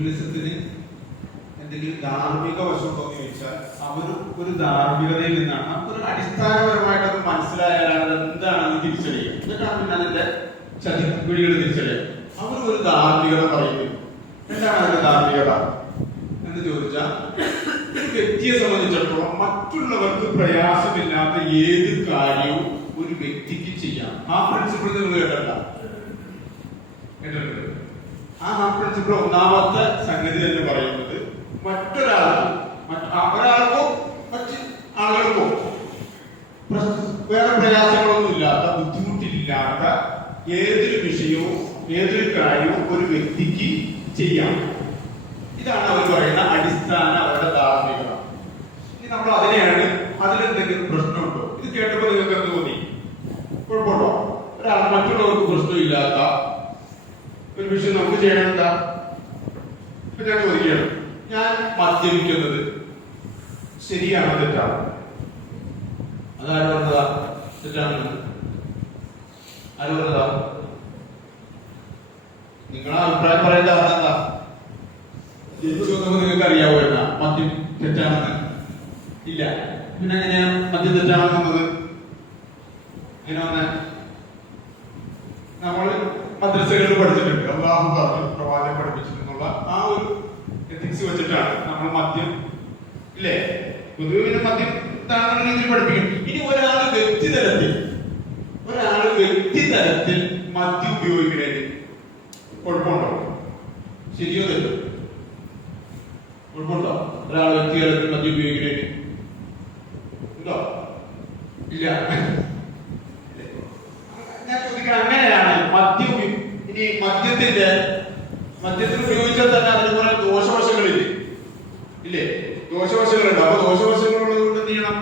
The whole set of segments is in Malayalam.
ലിബറലിസത്തിന് എന്തെങ്കിലും ധാർമ്മിക വശമുണ്ടോ എന്ന് ചോദിച്ചാൽ അവർ ഒരു ധാർമ്മികതയിൽ നിന്നാണ് നമുക്കൊരു അടിസ്ഥാനപരമായിട്ട് അത് മനസ്സിലായാലാണ് അത് എന്താണെന്ന് തിരിച്ചറിയുക. എന്നിട്ടാണ് പിന്നെ അതിന്റെ ചതിക്കുഴികൾ തിരിച്ചറിയുക. അവർ ഒരു ധാർമ്മികത പറയുന്നു. എന്താണ് അതിന്റെ ധാർമ്മികത എന്ന് ചോദിച്ചാൽ, ഒരു വ്യക്തിയെ സംബന്ധിച്ചിടത്തോളം മറ്റുള്ളവർക്ക് പ്രയാസമില്ലാത്ത ഏത് കാര്യവും ഒരു വ്യക്തിക്ക് ചെയ്യാം. ആ പ്രിൻസിപ്പിൾ നിങ്ങൾ കേട്ടിട്ടുണ്ട്. ആ പ്രിൻസിപ്പിൾ ഒന്നാമത്തെ സംഗതി തന്നെ പറയുന്നത് ഒരാൾക്കോ മറ്റ് ആളുകൾക്കോ വേറെ പ്രയാസങ്ങളൊന്നും ഇല്ലാത്ത, ബുദ്ധിമുട്ടില്ലാത്ത ഏതൊരു വിഷയവും ഏതൊരു കാര്യവും ഒരു വ്യക്തിക്ക് ചെയ്യാം. ഇതാണ് അവർ പറയുന്ന അടിസ്ഥാന അവരുടെ ധാർമ്മികത. ഇനി നമ്മൾ അതിനെയാണ്, അതിലെന്തെങ്കിലും പ്രശ്നമുണ്ടോ? ഇത് കേട്ടപ്പോൾ നിങ്ങൾക്ക് എന്ത് തോന്നി? കുഴപ്പമുണ്ടോ? ഒരാൾ മറ്റുള്ളവർക്ക് പ്രശ്നമില്ലാത്ത ഒരു വിഷയം നമുക്ക് ചെയ്യണം. എന്താ? ഇപ്പൊ ഞാൻ ചോദിക്കുകയാണ്, ഞാൻ മദ്യപിക്കുന്നത് ശരിയാണോ തെറ്റാണോ? അതാര് പറഞ്ഞതാ തെറ്റാണെന്ന്? ആര് പറഞ്ഞതാ? നിങ്ങളെ അഭിപ്രായം പറയുന്ന കാരണം എന്താ? ജനിച്ചു വന്നപ്പോൾ നിങ്ങൾക്ക് അറിയാവോ എന്നാ മദ്യം തെറ്റാണെന്ന്? ഇല്ല. പിന്നെ എങ്ങനെയാ മദ്യം തെറ്റാണെന്ന് വന്നത്? എങ്ങനെ വന്നേ? നമ്മള് മദ്രസകളിൽ പഠിച്ചിട്ടുണ്ട്, അല്ലാഹു പറഞ്ഞു, പ്രവാചകൻ പഠിപ്പിച്ചിട്ടുള്ള ആ ഒരു എത്തിക്സ് വെച്ചിട്ടാണ് നമ്മൾ മദ്യം, ഇല്ലേ? പൊതുവെ പിന്നെ മദ്യം എന്താണെന്നുള്ള രീതിയിൽ പഠിപ്പിക്കും. ഇനി ഒരാള് വ്യക്തിതലത്തിൽ മദ്യം ഉപയോഗിക്കുന്നതിന് കുഴപ്പമുണ്ടോ? ശരിയോ തെറ്റോ? കുഴപ്പമുണ്ടോ? ഒരാൾ വ്യക്തിതലത്തിൽ മദ്യം ഉപയോഗിക്കുന്നതിന് ഉണ്ടോ? ഇല്ല. ഞാൻ ചോദിക്കണം, അങ്ങനെയാണ് മദ്യം. ഇനി മദ്യത്തിൽ ഉപയോഗിച്ചാൽ തന്നെ അതിന് കുറെ ദോഷവശങ്ങളില്ലേ? ഇല്ലേ? ദോഷവശങ്ങളുണ്ട്. അപ്പൊ ദോഷവശങ്ങളുള്ളത് കൊണ്ട് എന്ത് ചെയ്യണം?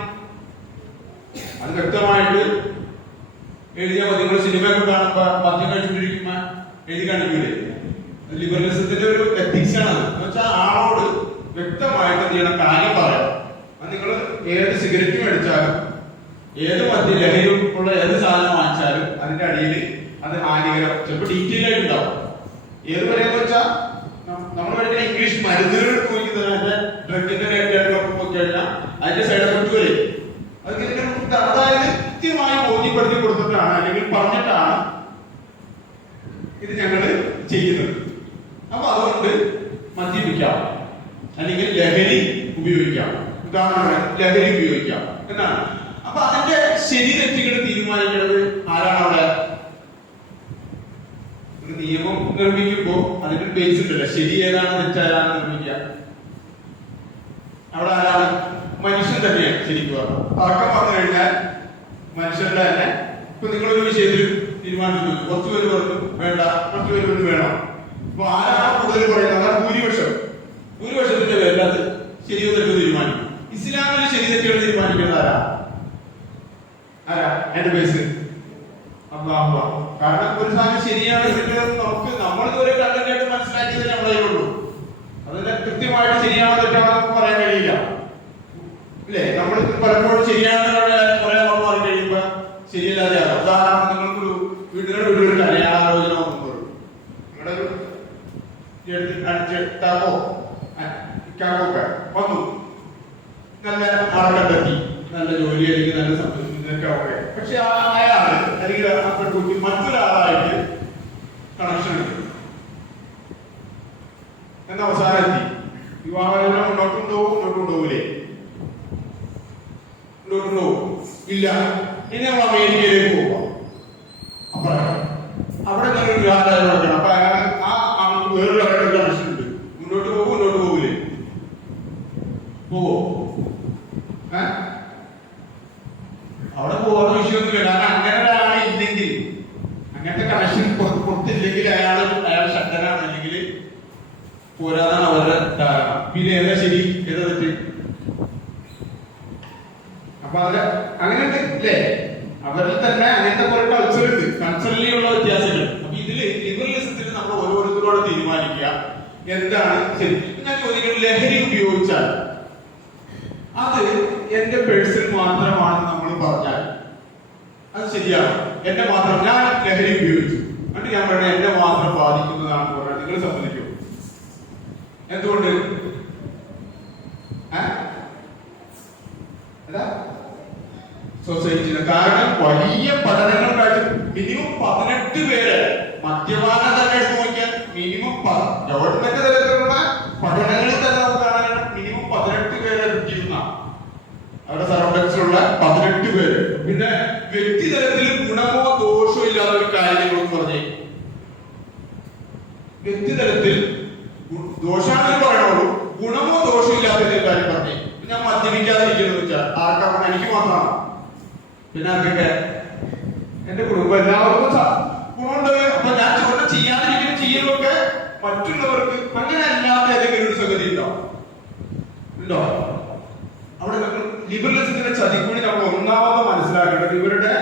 അത് വ്യക്തമായിട്ട് എഴുതിയാൽ മതി. നിങ്ങൾ സിനിമയൊക്കെ കാണുമ്പോ മദ്യം കഴിച്ചുകൊണ്ടിരിക്കുമ്പോ എഴുതി കാണിക്കൂലേ? ലിബറലിസത്തിന്റെ ഒരു എത്തിക്സ് ആണ് അത്. എന്ന് വെച്ചാൽ ആളോട് വ്യക്തമായിട്ട് എന്ത് ചെയ്യണം? കാര്യം പറയാം. നിങ്ങൾ ഏത് സിഗരറ്റ് മേടിച്ചാലും ഏത് ലഹരി ഉള്ള ഏത് സാധനം വാങ്ങിച്ചാലും അതിന്റെ അടിയിൽ അത് ഹാനികരം ചിലപ്പോൾ ഡീറ്റെയിൽ ആയിട്ട് ഉണ്ടാവും. ഏത് വരെയെന്ന് വെച്ചാൽ നമ്മൾ വേണ്ട ഇംഗ്ലീഷ് മരുന്നുകൾ നോക്കുന്നത് അതിന്റെ ഡ്രഗിന്റെ റേറ്റിലൊക്കെ നോക്കി കഴിഞ്ഞാൽ അതിന്റെ സൈഡ് എഫക്ട് വരെ അതായത് കൃത്യമായി ബോധ്യപ്പെടുത്തി കൊടുത്തിട്ടാണ് അല്ലെങ്കിൽ പറഞ്ഞിട്ടാണ് ഇത് ഞങ്ങൾ ചെയ്യുന്നത്. അപ്പൊ അതുകൊണ്ട് മദ്യപിക്കാം അല്ലെങ്കിൽ ലഹരി ഉപയോഗിക്കാം. ഉദാഹരണം, ലഹരി ഉപയോഗിക്കാം എന്നാണ്. അപ്പൊ അതിന്റെ ശരി തെറ്റുകൾ തീരുമാനിക്കുന്നത് ആരാണ്? അവിടെ ഒരു നിയമം നിർമ്മിക്കുമ്പോ അതിന്റെ ബേസ് ഉണ്ടല്ലോ, ശരി ഏതാണ് തെറ്റാരാണ് നിർമ്മിക്കുക. അവിടെ ആരാണ്? മനുഷ്യൻ തന്നെയാണ്. ശരിക്കും തർക്കം പറഞ്ഞു കഴിഞ്ഞാൽ മനുഷ്യരുടെ തന്നെ. ഇപ്പൊ നിങ്ങളൊരു വിഷയത്തിൽ തീരുമാനിച്ചു, കുറച്ചു പേര് പറഞ്ഞു വേണ്ട, മറ്റു പേര് പറഞ്ഞു വേണം. അപ്പൊ ആരാണ് കൂടുതൽ പറയുന്നത്? അതാണ് ഭൂരിപക്ഷത്തിന്റെ പേരിൽ അത് ശരിയോ തെറ്റോ തീരുമാനിക്കും. ഇസ്ലാമിൽ ശരി തെറ്റുകൾ തീരുമാനിക്കുന്നത് ആരാ? എന്റെ ബേസ് അല്ലാഹു. കാരണം ഒരു സാധനം ശരിയാണ് തെറ്റാണ് നമുക്ക് നമ്മളിതുവരെ കണ്ടിട്ട് മനസ്സിലാക്കിയത് നമ്മളെ ഉള്ളൂ. അതിന്റെ കൃത്യമായിട്ട് ശരിയാണോ തെറ്റാണോ നമുക്ക് പറയാൻ കഴിയില്ല, ഇല്ലേ? നമ്മൾ പലപ്പോഴും ശരിയാണെന്ന് പറയാൻ മാറി കഴിയുമ്പോ ശരിയല്ലാതെ ആകാം. ഉദാഹരണം, നിങ്ങൾക്കൊരു വീട്ടിലൊരു കല്യാണാലോചന വന്നപ്പോൾ നിങ്ങളുടെ ഒരു ഇക്കാക്കൊക്കെ വന്നു, നല്ല ആളെ കണ്ടെത്തി, നല്ല ജോലി അല്ലെങ്കിൽ നല്ല ഇതൊക്കെ ഒക്കെ. പക്ഷെ അയാള് അല്ലെങ്കിൽ ആ പെൺകുട്ടി മറ്റൊരാളായിട്ട് കണക്ഷൻ എടുത്തു. എന്ന അവസാനം എത്തി. വിവാഹം മുന്നോട്ടുണ്ടോവൂലേ? മുന്നോട്ടുണ്ടാവും. ഇല്ല. ഇനി നമ്മൾ അമേരിക്കയിലേക്ക് പോവാം. അപ്പൊ അവിടെ ഞാൻ ഒരു വിവാഹം നടക്കണം. അപ്പൊ ആ വേറൊരു ആളുടെ കണക്ഷൻ ഉണ്ട്. മുന്നോട്ട് പോകൂലേ? പോവോ? അവിടെ പോകാത്ത വിഷയമൊന്നുമില്ല. കാരണം അങ്ങനെ ഒരാളെ ഇല്ലെങ്കിൽ, അങ്ങനത്തെ കണക്ഷൻ പുറത്തില്ലെങ്കിൽ അയാൾ ശക്തനാണ്, അല്ലെങ്കിൽ പോരാതാണ് അവരുടെ ധാരണ. പിന്നെ ഏതാ ശരി ഏതാ തെറ്റ്? അപ്പൊ അത് അങ്ങനെ ഇല്ലേ? അവരിൽ തന്നെ അങ്ങനത്തെ കുറെ കൾച്ചർ ഉണ്ട്, കൾച്ചറലിയുള്ള വ്യത്യാസങ്ങൾ. അപ്പൊ ഇതില് ലിബറലിസത്തിൽ നമ്മൾ ഓരോരുത്തരോട് തീരുമാനിക്കുക എന്താണ് ശരി. ഞാൻ ചോദിക്കുന്നത്, ലഹരി ഉപയോഗിച്ചാൽ അത് എന്റെ പേഴ്സൺ മാത്രമാണെന്ന് നമ്മൾ പറഞ്ഞാൽ അത് ശരിയാണ്? എന്റെ മാത്രം, ഞാൻ ലഹരി ഉപയോഗിച്ചു എന്നിട്ട് ഞാൻ പറഞ്ഞ എന്നെ മാത്രം ബാധിക്കുന്നതാണ് പറഞ്ഞാൽ നിങ്ങൾ സമ്മതിക്കും? എന്തുകൊണ്ട്? സൊസൈറ്റിന്. കാരണം വലിയ പഠനങ്ങൾ മിനിമം 18 പേര് മദ്യപാനം തന്നെ എടുത്തു നോക്കിയാൽ മിനിമം ഗവൺമെന്റ് തലത്തിലുള്ള പഠനങ്ങളിൽ തന്നെ നമുക്ക് കാണാനാണ് മിനിമം 18 പേരെ ചെയ്യുന്ന അവരുടെ സറൗണ്ടിങ്സിലുള്ള 18 പേര്. പിന്നെ വ്യക്തിതലത്തിൽ ഗുണമോ ദോഷമോ ഇല്ലാത്ത ഒരു കാര്യങ്ങളെന്ന് പറഞ്ഞേ, വ്യക്തിതലത്തിൽ ദോഷാണെന്ന് പറയണുള്ളൂ, ഗുണമോ ദോഷമോ ഇല്ലാത്ത ഒരു കാര്യം പറഞ്ഞേ. ഞാൻ മദ്യപിക്കാതിരിക്കുന്നത് വെച്ചാൽ ആർക്കാണ്? എനിക്ക് മാത്രമാണ്. പിന്നെ ആർക്കൊക്കെ? എന്റെ കുടുംബം എല്ലാവർക്കും ഗുണമുണ്ട്. അപ്പൊ ഞാൻ ചോദ്യം ചെയ്യാതിരിക്കുന്ന ചെയ്യലൊക്കെ മറ്റുള്ളവർക്ക് അങ്ങനെ അല്ലാത്ത ഏതെങ്കിലും ഒരു സംഗതി ഉണ്ടോ? ഉണ്ടോ? അവിടെ നമ്മൾ ലിബറലിസത്തിന്റെ ചതിക്കൂടി നമ്മൾ ഒന്നാമത് മനസ്സിലാക്കേണ്ടത് ഇവരുടെ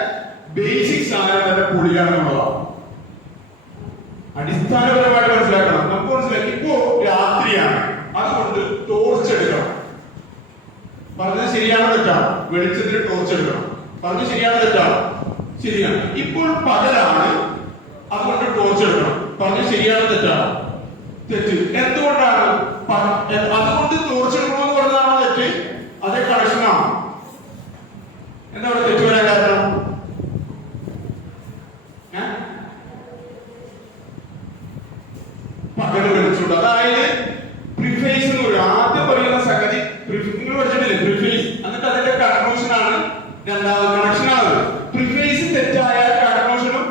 ബേസിക് സാധനം തന്നെ പുളിയാണെന്നുള്ളതാണ്. അടിസ്ഥാനപരമായിട്ട് മനസ്സിലാക്കണം. നമുക്ക് മനസ്സിലാക്കി ഇപ്പോ രാത്രിയാണ്, അതുകൊണ്ട് ടോർച്ച് എടുക്കണം. പറഞ്ഞത് ശരിയാണോ തെറ്റാണോ? വെളിച്ചത്തിൽ ടോർച്ച് എടുക്കണം. പറഞ്ഞത് ശരിയാണോ തെറ്റാണോ? ശരിയാണ്. ഇപ്പോൾ പകലാണ്, അതുകൊണ്ട് ടോർച്ച് എടുക്കണം. പറഞ്ഞത് ശരിയാണോ തെറ്റാണോ? തെറ്റ്. എന്തുകൊണ്ടാണ്? അതുകൊണ്ട് ടോർച്ച് എടുക്കണമെന്ന് പറഞ്ഞതാണോ തെറ്റ്? അതേ കണക്ഷനാണോ? എന്താ അവിടെ തെറ്റ് വരാൻ കാരണം? പകല് വിളിച്ചുണ്ട്. അതായത് പ്രിഫേസ് എന്ന് പറയും. ആദ്യം പറയുന്ന സംഗതി നിങ്ങൾ പഠിച്ചിട്ടില്ലേ? പ്രിഫേസ്. എന്നിട്ട് അതിന്റെ കൺക്ലൂഷൻ ആണ് രണ്ടാമത് കണക്ഷൻ ആണ്. പ്രിഫേസ് തെറ്റായാൽ കൺക്ലൂഷനും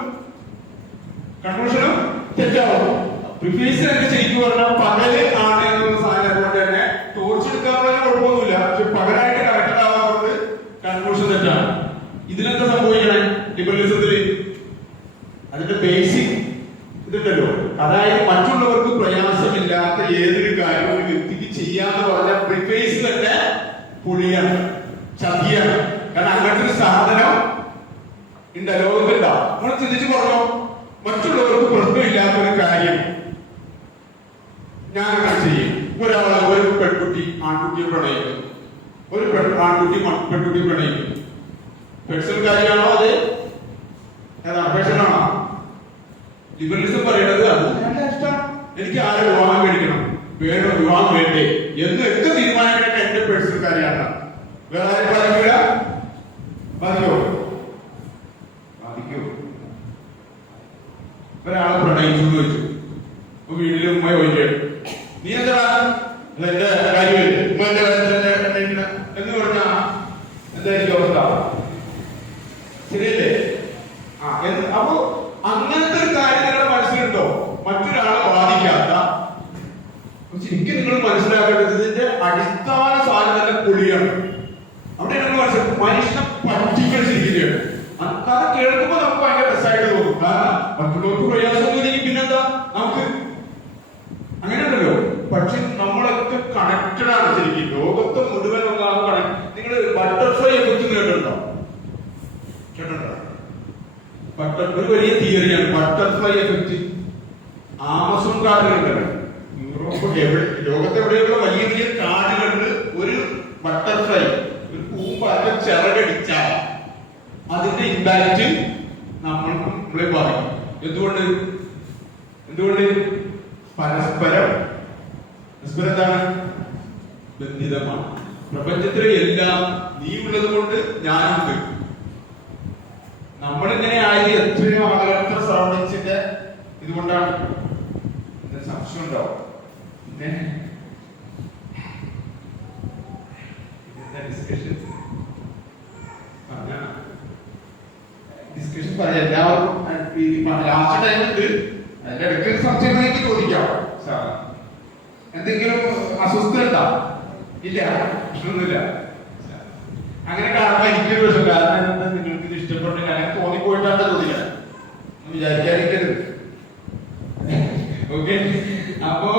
തെറ്റാവും. പ്രിഫേസ് തന്നെ ശരിക്കും പറഞ്ഞാൽ പകല് ആണ് എന്നുള്ള സാധനം. അതുകൊണ്ട് തന്നെ ടോർച്ച് എടുക്കാൻ പറഞ്ഞാൽ കുഴപ്പമൊന്നുമില്ല. പക്ഷെ പകലായിട്ട് കണക്റ്റഡ് ആവാറുണ്ട്, കൺക്ലൂഷൻ തെറ്റാണ്. ഇതിനെന്താ സംഭവിക്കണേ? ലിബറലിസത്തില് അതിന്റെ ബേസിക് ഇതുണ്ടല്ലോ, അതായത് മറ്റുള്ളവർക്ക് പ്രയാസമില്ലാത്ത ഏതൊരു കാര്യം ഒരു വ്യക്തിക്ക് ചെയ്യാന്ന് പറഞ്ഞാൽ പ്രിഫേസ് തന്നെ പൊളിയാണ്, ചതിയാണ്. കാരണം അങ്ങനത്തെ ഒരു സാധനം ഉണ്ട് ലോകത്തുണ്ടാവും. നമ്മൾ ചിന്തിച്ചു പറഞ്ഞോ, മറ്റുള്ളവർക്ക് പ്രശ്നമില്ലാത്ത ഒരു കാര്യം ഞാൻ അങ്ങനെ ചെയ്യും. ഒരു പെൺകുട്ടി ആൺകുട്ടിയെ പ്രണയിക്കുന്നു, ഒരു ആൺകുട്ടി പെൺകുട്ടിയെ പ്രണയിക്കുന്നു. പേഴ്സണൽ കാര്യമാണോ? അത് ഏതാണ്? പേഴ്സണലാണോ? ലിബറലിസം പറയുന്നത് അത് നല്ല ഇഷ്ടം, എനിക്ക് ആരെ വിവാഹം കഴിക്കണം, വേണോ വിവാഹം വേണ്ടേ എന്നൊക്കെ തീരുമാനിക്കണ എന്റെ പേഴ്സണൽ കാര്യമാണ്. വേറെ ആരും ബാധിക്കില്ല. ബാധിക്കോ? ഒരാളെ പ്രണയിച്ചു എന്ന് വെച്ചു, വീട്ടിൽ ഉമ്മ ചോദിക്കും, നീ എന്താ എന്റെ കാര്യമില്ല ഉമ്മ എന്റെ കാര്യത്തില് എന്ന് പറഞ്ഞാ എന്തായിരിക്കും അവസ്ഥ? ശരിയല്ലേ? അപ്പൊ അങ്ങനത്തെ ഒരു കാര്യം നിങ്ങളുടെ മനസ്സിലുണ്ടോ? മറ്റൊരാളെ ബാധിക്കാത്ത. ശരിക്കും നിങ്ങൾ മനസ്സിലാക്കേണ്ടത് ഇതിന്റെ അടിസ്ഥാന സാധനം തന്നെ പൊളിയാണ്. അവിടെ നമ്മൾ മനസ്സിലാക്കും മനുഷ്യനെ പറ്റികൾ ശരിക്കുകയാണ്. അത് കേൾക്കുമ്പോൾ നമുക്ക് ഭയങ്കര രസമായിട്ട് തോന്നും. കാരണം മറ്റുള്ളവർക്ക് പ്രയാസമൊന്നുമില്ലെങ്കിൽ പിന്നെന്താ നമുക്ക് അങ്ങനെയുണ്ടല്ലോ. പക്ഷെ നമ്മളൊക്കെ കണക്റ്റഡ് ആണ് ശരിക്കും. ലോകത്തെ മുഴുവൻ ഒന്നാണ് കണക്ട്. നിങ്ങൾ ബട്ടർഫ്ലൈ എഫക്റ്റ് കേട്ടിട്ടുണ്ടോ? ഒരു വലിയ തിയറിയാണ് ബട്ടർഫ്ലൈ എഫക്റ്റ്. ആമസോൺ കാടുകളുണ്ട്, ലോകത്തെ എവിടെയുള്ള വലിയ വലിയ കാടുകളിൽ ഒരു ബട്ടർഫ്ലൈ ഒരു പൂമ്പാറ്റ ചിറകടിച്ചാൽ അതിന്റെ ഇമ്പാക്ട് നമ്മളെ ബാധിക്കും. എന്തുകൊണ്ട്? പരസ്പരം എന്താണ്? ബന്ധിതമാണ്. പ്രപഞ്ചത്തിലെ എല്ലാം നീ ഉള്ളത് കൊണ്ട് ഞാനുണ്ട്. നമ്മളിങ്ങനെ ആയത് എത്രയോ ആളുകൾ സറൗണ്ടിങ്സിന്റെ ഇതുകൊണ്ടാണ്. സംശയം ഉണ്ടാവും. പിന്നെ ഡിസ്കഷൻ പറയാം. എല്ലാവർക്കും ലാസ്റ്റ് ടൈമിൽ അതിന്റെ ഇടയ്ക്ക് സംശയം എനിക്ക് ചോദിക്കാം. എന്തെങ്കിലും അസ്വസ്ഥത ഉണ്ടാ? ഇല്ല, പ്രശ്നമൊന്നുമില്ല. അങ്ങനെ കാണുമ്പോൾ എനിക്കൊരു പ്രശ്നം. കാരണം നിങ്ങൾക്ക് ഇത് ഇഷ്ടപ്പെട്ടില്ല, അങ്ങനെ തോന്നിപ്പോയിട്ടാണ് ചോദിക്കാൻ വിചാരിക്കാതിരിക്കരുത്. ഓക്കെ, അപ്പോ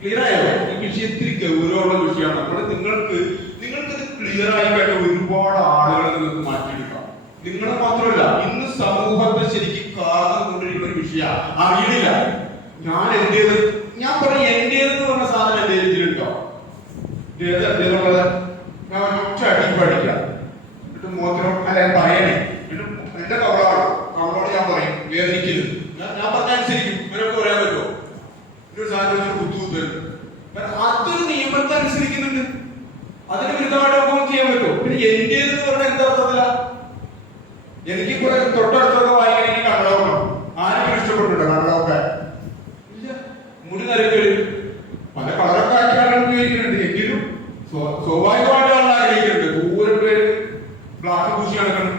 ക്ലിയർ ആയോ? ഈ വിഷയത്തിൽ ഗൗരവമുള്ള വിഷയമാണ്. അപ്പോൾ നിങ്ങൾക്കിത് ക്ലിയർ ആയി കഴിഞ്ഞ ഒരുപാട് ആളുകളെ നിങ്ങൾക്ക് മാറ്റിയെടുക്കാം. നിങ്ങൾ മാത്രമല്ല, ഇന്ന് സമൂഹത്തെ ശരിക്കും കാർന്നുകൊണ്ടിരിക്കുന്ന ഒരു വിഷയമാണ്. അറിയണില്ല ഞാൻ പറയും എന്റേതെന്ന് പറഞ്ഞ സാധനം എന്റെ എഴുതിയിട്ടുണ്ടോ? എന്റേതുള്ളത് ഞാൻ ഒറ്റ അടി പഠിക്കാം. എന്നിട്ട് മോത്രം അല്ല പറയണേ, എന്റെ കവളോട് ഞാൻ പറയും വേദനിക്കരുത്. ഞാൻ പറഞ്ഞനുസരിക്കും. ഇവരൊക്കെ പറയാൻ പറ്റുമോ? ഒരു സാധനം കുത്തു അതിന് വിരുദ്ധമായിട്ട് നമുക്ക് ചെയ്യാൻ പറ്റും. പിന്നെ എന്റേതെന്ന് പറഞ്ഞാൽ എന്താ അർത്ഥത്തില്ല? എനിക്ക് കുറെ തൊട്ടടുത്തൊക്കെ വായിക്കാൻ എനിക്ക് കണ്ണട നോക്കണം. ആരെങ്കിലും ഇഷ്ടപ്പെട്ടിട്ടുണ്ടോ കണ്ണട നോക്കാൻ? ഇല്ല. മുടി നരക്കല് പല കളറൊക്കെ ആയിട്ട് കണ്ണട ഉപയോഗിക്കുന്നുണ്ട്. എങ്കിലും സ്വാഭാവികമായിട്ട് നമ്മൾ ആഗ്രഹിക്കുന്നുണ്ട്. ദൂരം പേര് ബ്ലാക്ക് പൂശി നടക്കണം.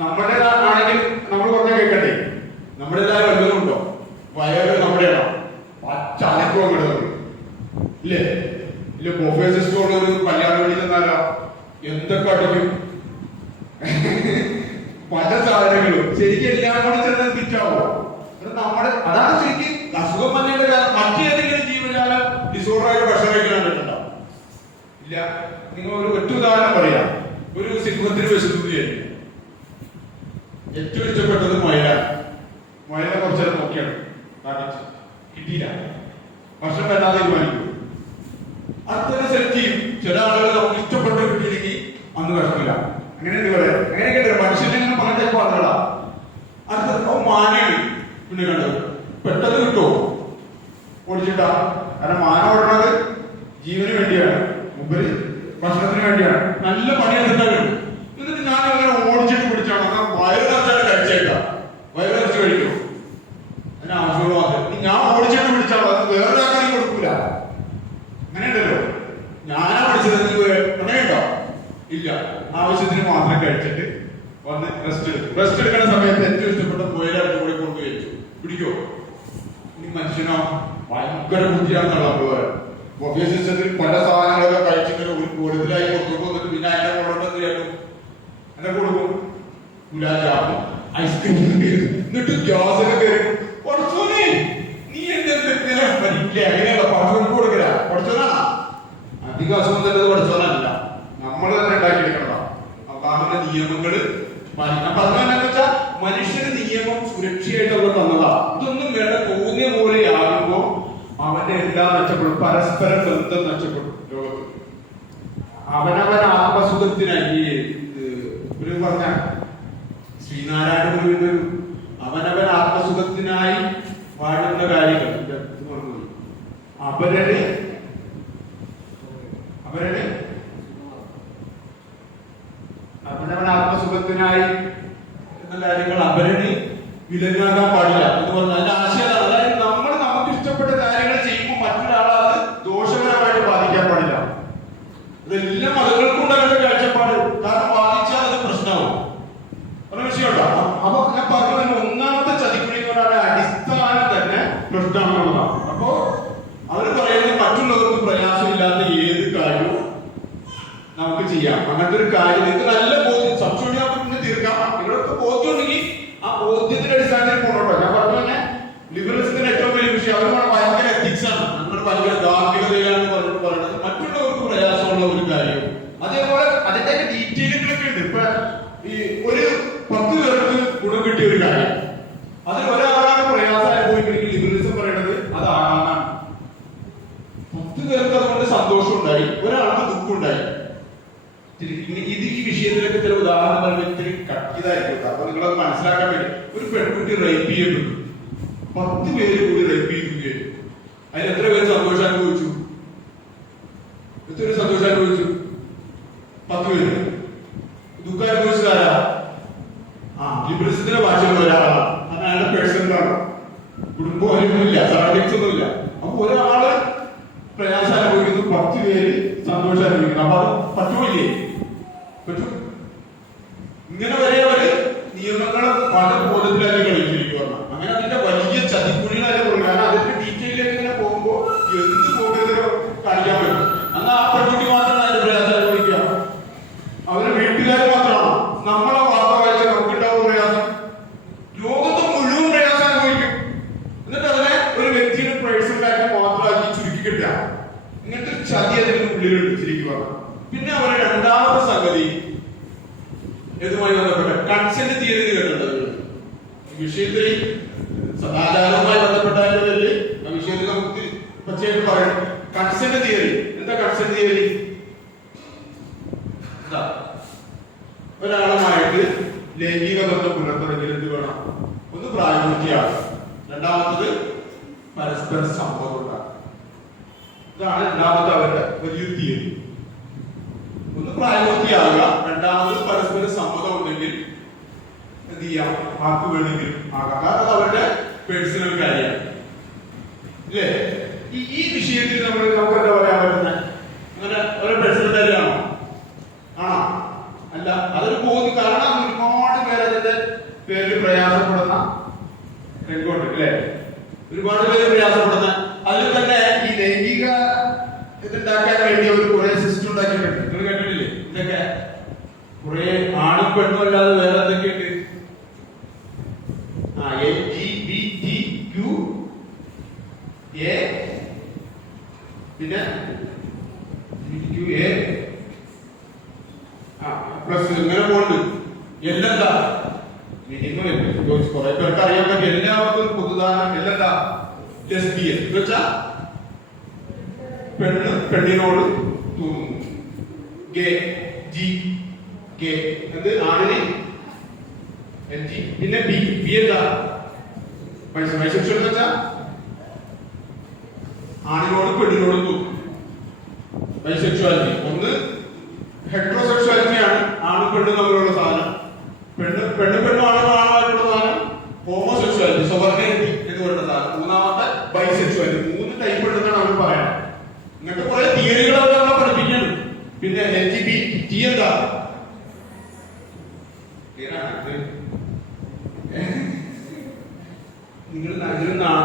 നമ്മുടെ ആണെങ്കിൽ നമ്മൾ പറഞ്ഞ കേൾക്കണ്ടേ? നമ്മുടേതായ വല്ലതുണ്ടോ? വയറ് നമ്മുടെയാണോ? പച്ച അലക്കോ കിടന്നത് ഇല്ലേ? ഇല്ല. ബൊഫേ സിസ്റ്റമുള്ള ഒരു കല്യാണ വീട്ടിൽ ചെന്നാലോ എന്തൊക്കെ അടിക്കും. പല സാധനങ്ങളും ശരിക്കും എല്ലാം കൂടി ചെന്ന് ഫിറ്റാവോ? നമ്മുടെ അതാണ് ശരിക്കും അസുഖം വന്നതിന്റെ കാരണം. മറ്റേതെങ്കിലും ജീവജാലം ഡിസോർഡറായിട്ട് ഭക്ഷണം കഴിക്കാനുണ്ടോ? ഇല്ല. നിങ്ങൾ ഒരു ഒറ്റ ഉദാഹരണം പറയാം. ഒരു സിംഹത്തിന് വിശക്കുകയായിരുന്നു. ഏറ്റവും ഇഷ്ടപ്പെട്ടത് മുയലാണ്. മുയലിനെ കുറച്ചേരം നോക്കിയാണ് കിട്ടിയില്ല. ഭക്ഷണം വരാതെ തീരുമാനിക്കും. അടുത്തന്നെ സെലക്ട് ചെയ്യും. ചില ആളുകൾ നമുക്ക് ഇഷ്ടപ്പെട്ട് കിട്ടിയില്ലെങ്കിൽ അന്ന് വിഷമില്ല. അങ്ങനെയുണ്ട് പറയാം. അങ്ങനെയൊക്കെ മനുഷ്യനെ ഇങ്ങനെ പറഞ്ഞ ആളുകളാ. അടുത്ത മാനയാണ് പിന്നെ കണ്ടത്. പെട്ടെന്ന് കിട്ടുമോ? ഓടിച്ചിട്ടാ. കാരണം മാന ഓടുന്നത് ജീവന് വേണ്ടിയാണ്, മുമ്പ് ഭക്ഷണത്തിന് വേണ്ടിയാണ്. നല്ല പണിയെടുത്താൽ എന്നിട്ട് ഞാൻ അങ്ങനെ ഓടിച്ചിട്ട് പിടിച്ചാണ്. എന്നാൽ വയറിറച്ചാണ് കഴിച്ചേക്കാം. വയറിറച്ച് കഴിക്കും. അതിന് ആവശ്യമുള്ള മാത്രം ഞാൻ ഓടിച്ചിട്ട് പിടിച്ചാൽ അത് വേറെ ആൾക്കാരി കൊടുക്കൂല. അങ്ങനെയുണ്ടല്ലോ. ഞാനാ പിടിച്ചത് അങ്ങനെയുണ്ടോ? ഇല്ല. ആവശ്യത്തിന് മാത്രം കഴിച്ചിട്ട് വന്ന് റെസ്റ്റ് എടുക്കുന്ന സമയത്ത് ഏറ്റവും ഇഷ്ടപ്പെട്ട മുയലടുത്ത് കൂടി കൊണ്ട് കഴിച്ചു. പിടിക്കോ? ഇനി മനുഷ്യനോ ഭയങ്കര ബുദ്ധിയാണെന്നുള്ള പോലെ ബൊഫേ സിസ്റ്റത്തിൽ പല സാധനങ്ങളൊക്കെ കഴിച്ചിട്ട് ഒരു കൂടുതലായി കൊടുക്കും. എന്നിട്ട് പിന്നെ അതിന്റെ കൊണ്ടോട്ട് കേൾക്കും. എന്നെ കൊടുക്കും ഗുലാബ് ജാമുൻ ഐസ്ക്രീം. എന്നിട്ട് ഗ്യാസൊക്കെ കയറി പഠിച്ചോനെ നീ എന്തെങ്കിലും അങ്ങനെയല്ല പഠിച്ചോനെ കൊടുക്കല. പഠിച്ചോനാണ് അധികം അസുഖം തരുന്നത്. പഠിച്ചോനല്ല, നമ്മൾ തന്നെ ഉണ്ടാക്കിയെടുക്കണോ. അള്ളാഹുവിന്റെ നിയമങ്ങള് പറഞ്ഞതെന്ന് വെച്ചാൽ മനുഷ്യന് നിയമം സുരക്ഷയായിട്ട് അവർ തന്നതാ. ഇതൊന്നും വേണ്ട തോന്നിയ പോലെയാകുമ്പോ അവന്റെ എല്ലാം മെച്ചപ്പെടും. പരസ്പര ബന്ധം മെച്ചപ്പെടും ലോകത്ത്. അവനവൻ ആത്മസുഖത്തിനായി ഒരു പറഞ്ഞ ശ്രീനാരായണ ഗുരുവിന്റെ ഒരു അവനവൻ ആത്മസുഖത്തിനായി വാഴുന്ന കാര്യങ്ങൾ അവരുടെ അവനവൻ ആത്മസുഖത്തിനായി എന്ന കാര്യങ്ങൾ അവരന് വിലങ്ങാകാൻ പാടില്ല എന്ന് പറഞ്ഞാൽ അതിന്റെ ആശയം. അതായത് നമ്മൾ നമുക്ക് ഇഷ്ടപ്പെട്ട കാര്യങ്ങൾ ചെയ്യുമ്പോൾ മറ്റൊരാളെ അത് ദോഷകരമായിട്ട് ബാധിക്കാൻ പാടില്ല. അതെല്ലാം മതങ്ങൾക്കും ഉണ്ടാകുന്ന കാഴ്ചപ്പാട്. കാരണം ബാധിച്ചാൽ അത് പ്രശ്നമാവും. ഒരു വിഷയമുണ്ടോ? അപ്പൊ ഞാൻ പറഞ്ഞ ഒന്നാമത്തെ ചതിക്കുഴി എന്ന് പറഞ്ഞാൽ അടിസ്ഥാനം തന്നെ പ്രശ്നമാണെന്നുള്ളതാണ്. അപ്പോ അവർ പറയുന്നത് മറ്റുള്ളവർക്ക് പ്രയാസമില്ലാത്ത ഏത് കാര്യവും നമുക്ക് ചെയ്യാം. അങ്ങനത്തെ ഒരു കാര്യം നിങ്ങൾക്ക് നല്ല ബോധ്യം സംശയം പിന്നെ തീർക്കാം. നിങ്ങളൊക്കെ ബോധ്യം ഉണ്ടെങ്കിൽ ആ ബോധ്യത്തിന്റെ അടിസ്ഥാനത്തിൽ പോകണോ. ഞാൻ പറഞ്ഞു തന്നെ ലിബറലിസത്തിന്റെ ഏറ്റവും വലിയ വിഷയം അവരുടെ ഭയങ്കര എത്തിക്സ് ആണ്. നമ്മുടെ ഭയങ്കര ധാർമ്മികതയാണ് പറയുന്നത്. മറ്റുള്ളവർക്ക് പ്രയാസമുള്ള ഒരു കാര്യം. അതേപോലെ അതിന്റെ ഡീറ്റെയിലുകളൊക്കെ ഉണ്ട്. ഇപ്പൊ ഈ ഒരു 10 പേർക്ക് ഗുണം കിട്ടിയ ഒരു കാര്യം അതിൽ ഒരാളാണ് പ്രയാസം അനുഭവിക്കണമെങ്കിൽ ലിബറലിസം പറയുന്നത് അത് ആകാനാണ്. 10 പേർക്ക് അതുകൊണ്ട് സന്തോഷം ഉണ്ടായി, ഒരാൾക്ക് ദുഃഖം ഉണ്ടായി. ഇത് ഈ വിഷയത്തിലൊക്കെ ചില ഉദാഹരണം ഇത്തിരി കട്ടിയതായിരിക്കും. അപ്പൊ നിങ്ങളത് മനസ്സിലാക്കാൻ വേണ്ടി ഒരു പെൺകുട്ടി റേപ്പ് ചെയ്യപ്പെട്ടു. 10 പേര് കൂടി റേപ്പ് ചെയ്യുകയും അതിന് എത്ര പേര് സന്തോഷം അനുഭവിച്ചു? എത്ര പേര് സന്തോഷം അനുഭവിച്ചു? 10 പേര്. ദുഃഖം അനുഭവിച്ചതാരാ? ലിബറലിസത്തിന്റെ ഭാഷയുള്ള ഒരാളാണ്. അത് അയാളുടെ പേഴ്സണലാണ്. കുടുംബമൊന്നുമില്ല, സാഹചര്യം ഒന്നുമില്ല. അപ്പൊ ഒരാള് പ്രയാസം അനുഭവിക്കുന്നു, 10 പേര് സന്തോഷം അനുഭവിക്കുന്നു. അപ്പൊ അത് പറ്റുമില്ലേ? പറ്റും. ഇങ്ങനെ വരെ അവര് നിയമങ്ങളെ വളരെ ബോധത്തിലാക്കി കളിച്ചിരിക്കുക. അങ്ങനെ അതിന്റെ വലിയ ചതിക്കുഴികളായി പോകും. കാരണം അതിന്റെ ഡീറ്റെയിലേക്ക് ഇങ്ങനെ പോകുമ്പോ എന്ത് പോകരുതോ കാണിക്കാൻ പറ്റും. എന്നാൽ ആ പെൺകുട്ടി മാത്രമാണ് അതിന്റെ പ്രയാസം അനുഭവിക്കുക. അവരുടെ വീട്ടുകാർ മാത്രമാണോ? നമ്മളെ വാർത്ത വായിച്ചാൽ നമുക്കുണ്ടാവും പ്രയാസം. ലോകത്ത് മുഴുവൻ പ്രയാസം അനുഭവിക്കും. എന്നിട്ട് അതിനെ ഒരു വ്യക്തിയുടെ പേഴ്സണലായിട്ട് മാത്രമാക്കി ചുരുക്കി കിട്ടുക. ഇങ്ങനത്തെ ഒരു ചതി അതിന് ഉള്ളിലുണ്ട് ശരിക്കും. പിന്നെ അവരുടെ രണ്ടാമത്തെ സംഗതി ഇതുമായി ബന്ധപ്പെട്ട കൺസെന്റ് തിയറി കേട്ടിട്ടുണ്ട്. വിഷയത്തിൽ സദാചാരവുമായി ബന്ധപ്പെട്ടതിന്റെ പേരിൽ ആ വിഷയത്തിൽ നമുക്ക് പച്ചയായിട്ട് പറയണം. കൺസെന്റ് തിയറി എന്താ? കൺസെന്റ് തിയറി എന്താ? ഒരാളുമായിട്ട് ലൈംഗിക ബന്ധം പുലർത്തണമെങ്കിൽ എന്ത് വേണം? ഒന്ന് പ്രായപൂർത്തിയാണ്, രണ്ടാമത്തത് പരസ്പര സമ്മതം ഉണ്ടാകും. ഇതാണ് രണ്ടാമത്തെ അവരുടെ വലിയൊരു തിയറി. പ്രായപൂർത്തിയാകുക, രണ്ടാമത് പരസ്പര സമ്മതം ഉണ്ടെങ്കിൽ എന്ത് ചെയ്യാം, ആർക്ക് വേണമെങ്കിലും ആകാം. കാരണം അത് അവരുടെ പേഴ്സണൽ കാര്യമാണ് ഇല്ലേ. ഈ വിഷയത്തിൽ നമുക്ക് എന്താ പറയാൻ പറ്റുന്നത്? അങ്ങനെ ഒരു പേഴ്സണൽ കാര്യമാണോ? ആണോ? അല്ല, അതൊരു ബോധ്യം. കാരണം ഒരുപാട് പേര് അതിന്റെ പേരിൽ പ്രയാസപ്പെടുന്ന രംഗമുണ്ട് അല്ലേ. ഒരുപാട് പേര് പ്രയാസപ്പെടുന്ന, അതിൽ തന്നെ ഈ ലൈംഗിക ഇതുണ്ടാക്കാൻ വേണ്ടി അവർ കുറെ സിസ്റ്റം ഉണ്ടാക്കിയിട്ടുണ്ട്. നിങ്ങൾ കേട്ടിട്ടില്ലേ? ഇതൊക്കെ കുറെ ആണും പെണ്ണും അല്ലാതെ വേറെ എന്തൊക്കെയുണ്ട്? LGBTQA പിന്നെ പ്ലസ് ഇങ്ങനെ പോണ്ട്. എല്ലെന്താ മിനിമം കുറെ പേർക്ക് അറിയാൻ പറ്റും. എല്ലാവർക്കും പൊതുദാനം എല്ലെന്താ ലെസ്ബിയൻ എന്ന് വെച്ചാ പെണ്ണ് പെണ്ണിനോട് തോന്നുന്നു. ഗേ ജി ഗേ എന്ത് ആണിന് LG പിന്നെ ബി എന്താ ബൈസെക്ഷൽ എന്ന് വെച്ചാ ആണിനോട് പെണ്ണിനോട് തോന്നും. ബൈസെക്ഷുവാലിറ്റി ഒന്ന് ഹെട്രോസെക്ഷുവാലിറ്റിയാണ്, ആണും പെണ്ണും തമ്മിലുള്ള സാധനം. പെണ്ണും ആണുമായിട്ടുള്ള സാധനം ഹോമോസെക്ഷുവാലിറ്റി, സ്വവർഗരതി എന്ന് പറയുന്ന സാധനം. മൂന്നാമത്തെ ബൈസെക്ഷുവാലിറ്റി. 3 ടൈപ്പ് ഉണ്ടെന്നാണ് അവർ പറയുന്നത്. ഇങ്ങനത്തെ കുറെ തിയറികൾ അവർ നമ്മളെ പഠിപ്പിക്കുന്നു. പിന്നെ LGBT എന്താ നിങ്ങൾ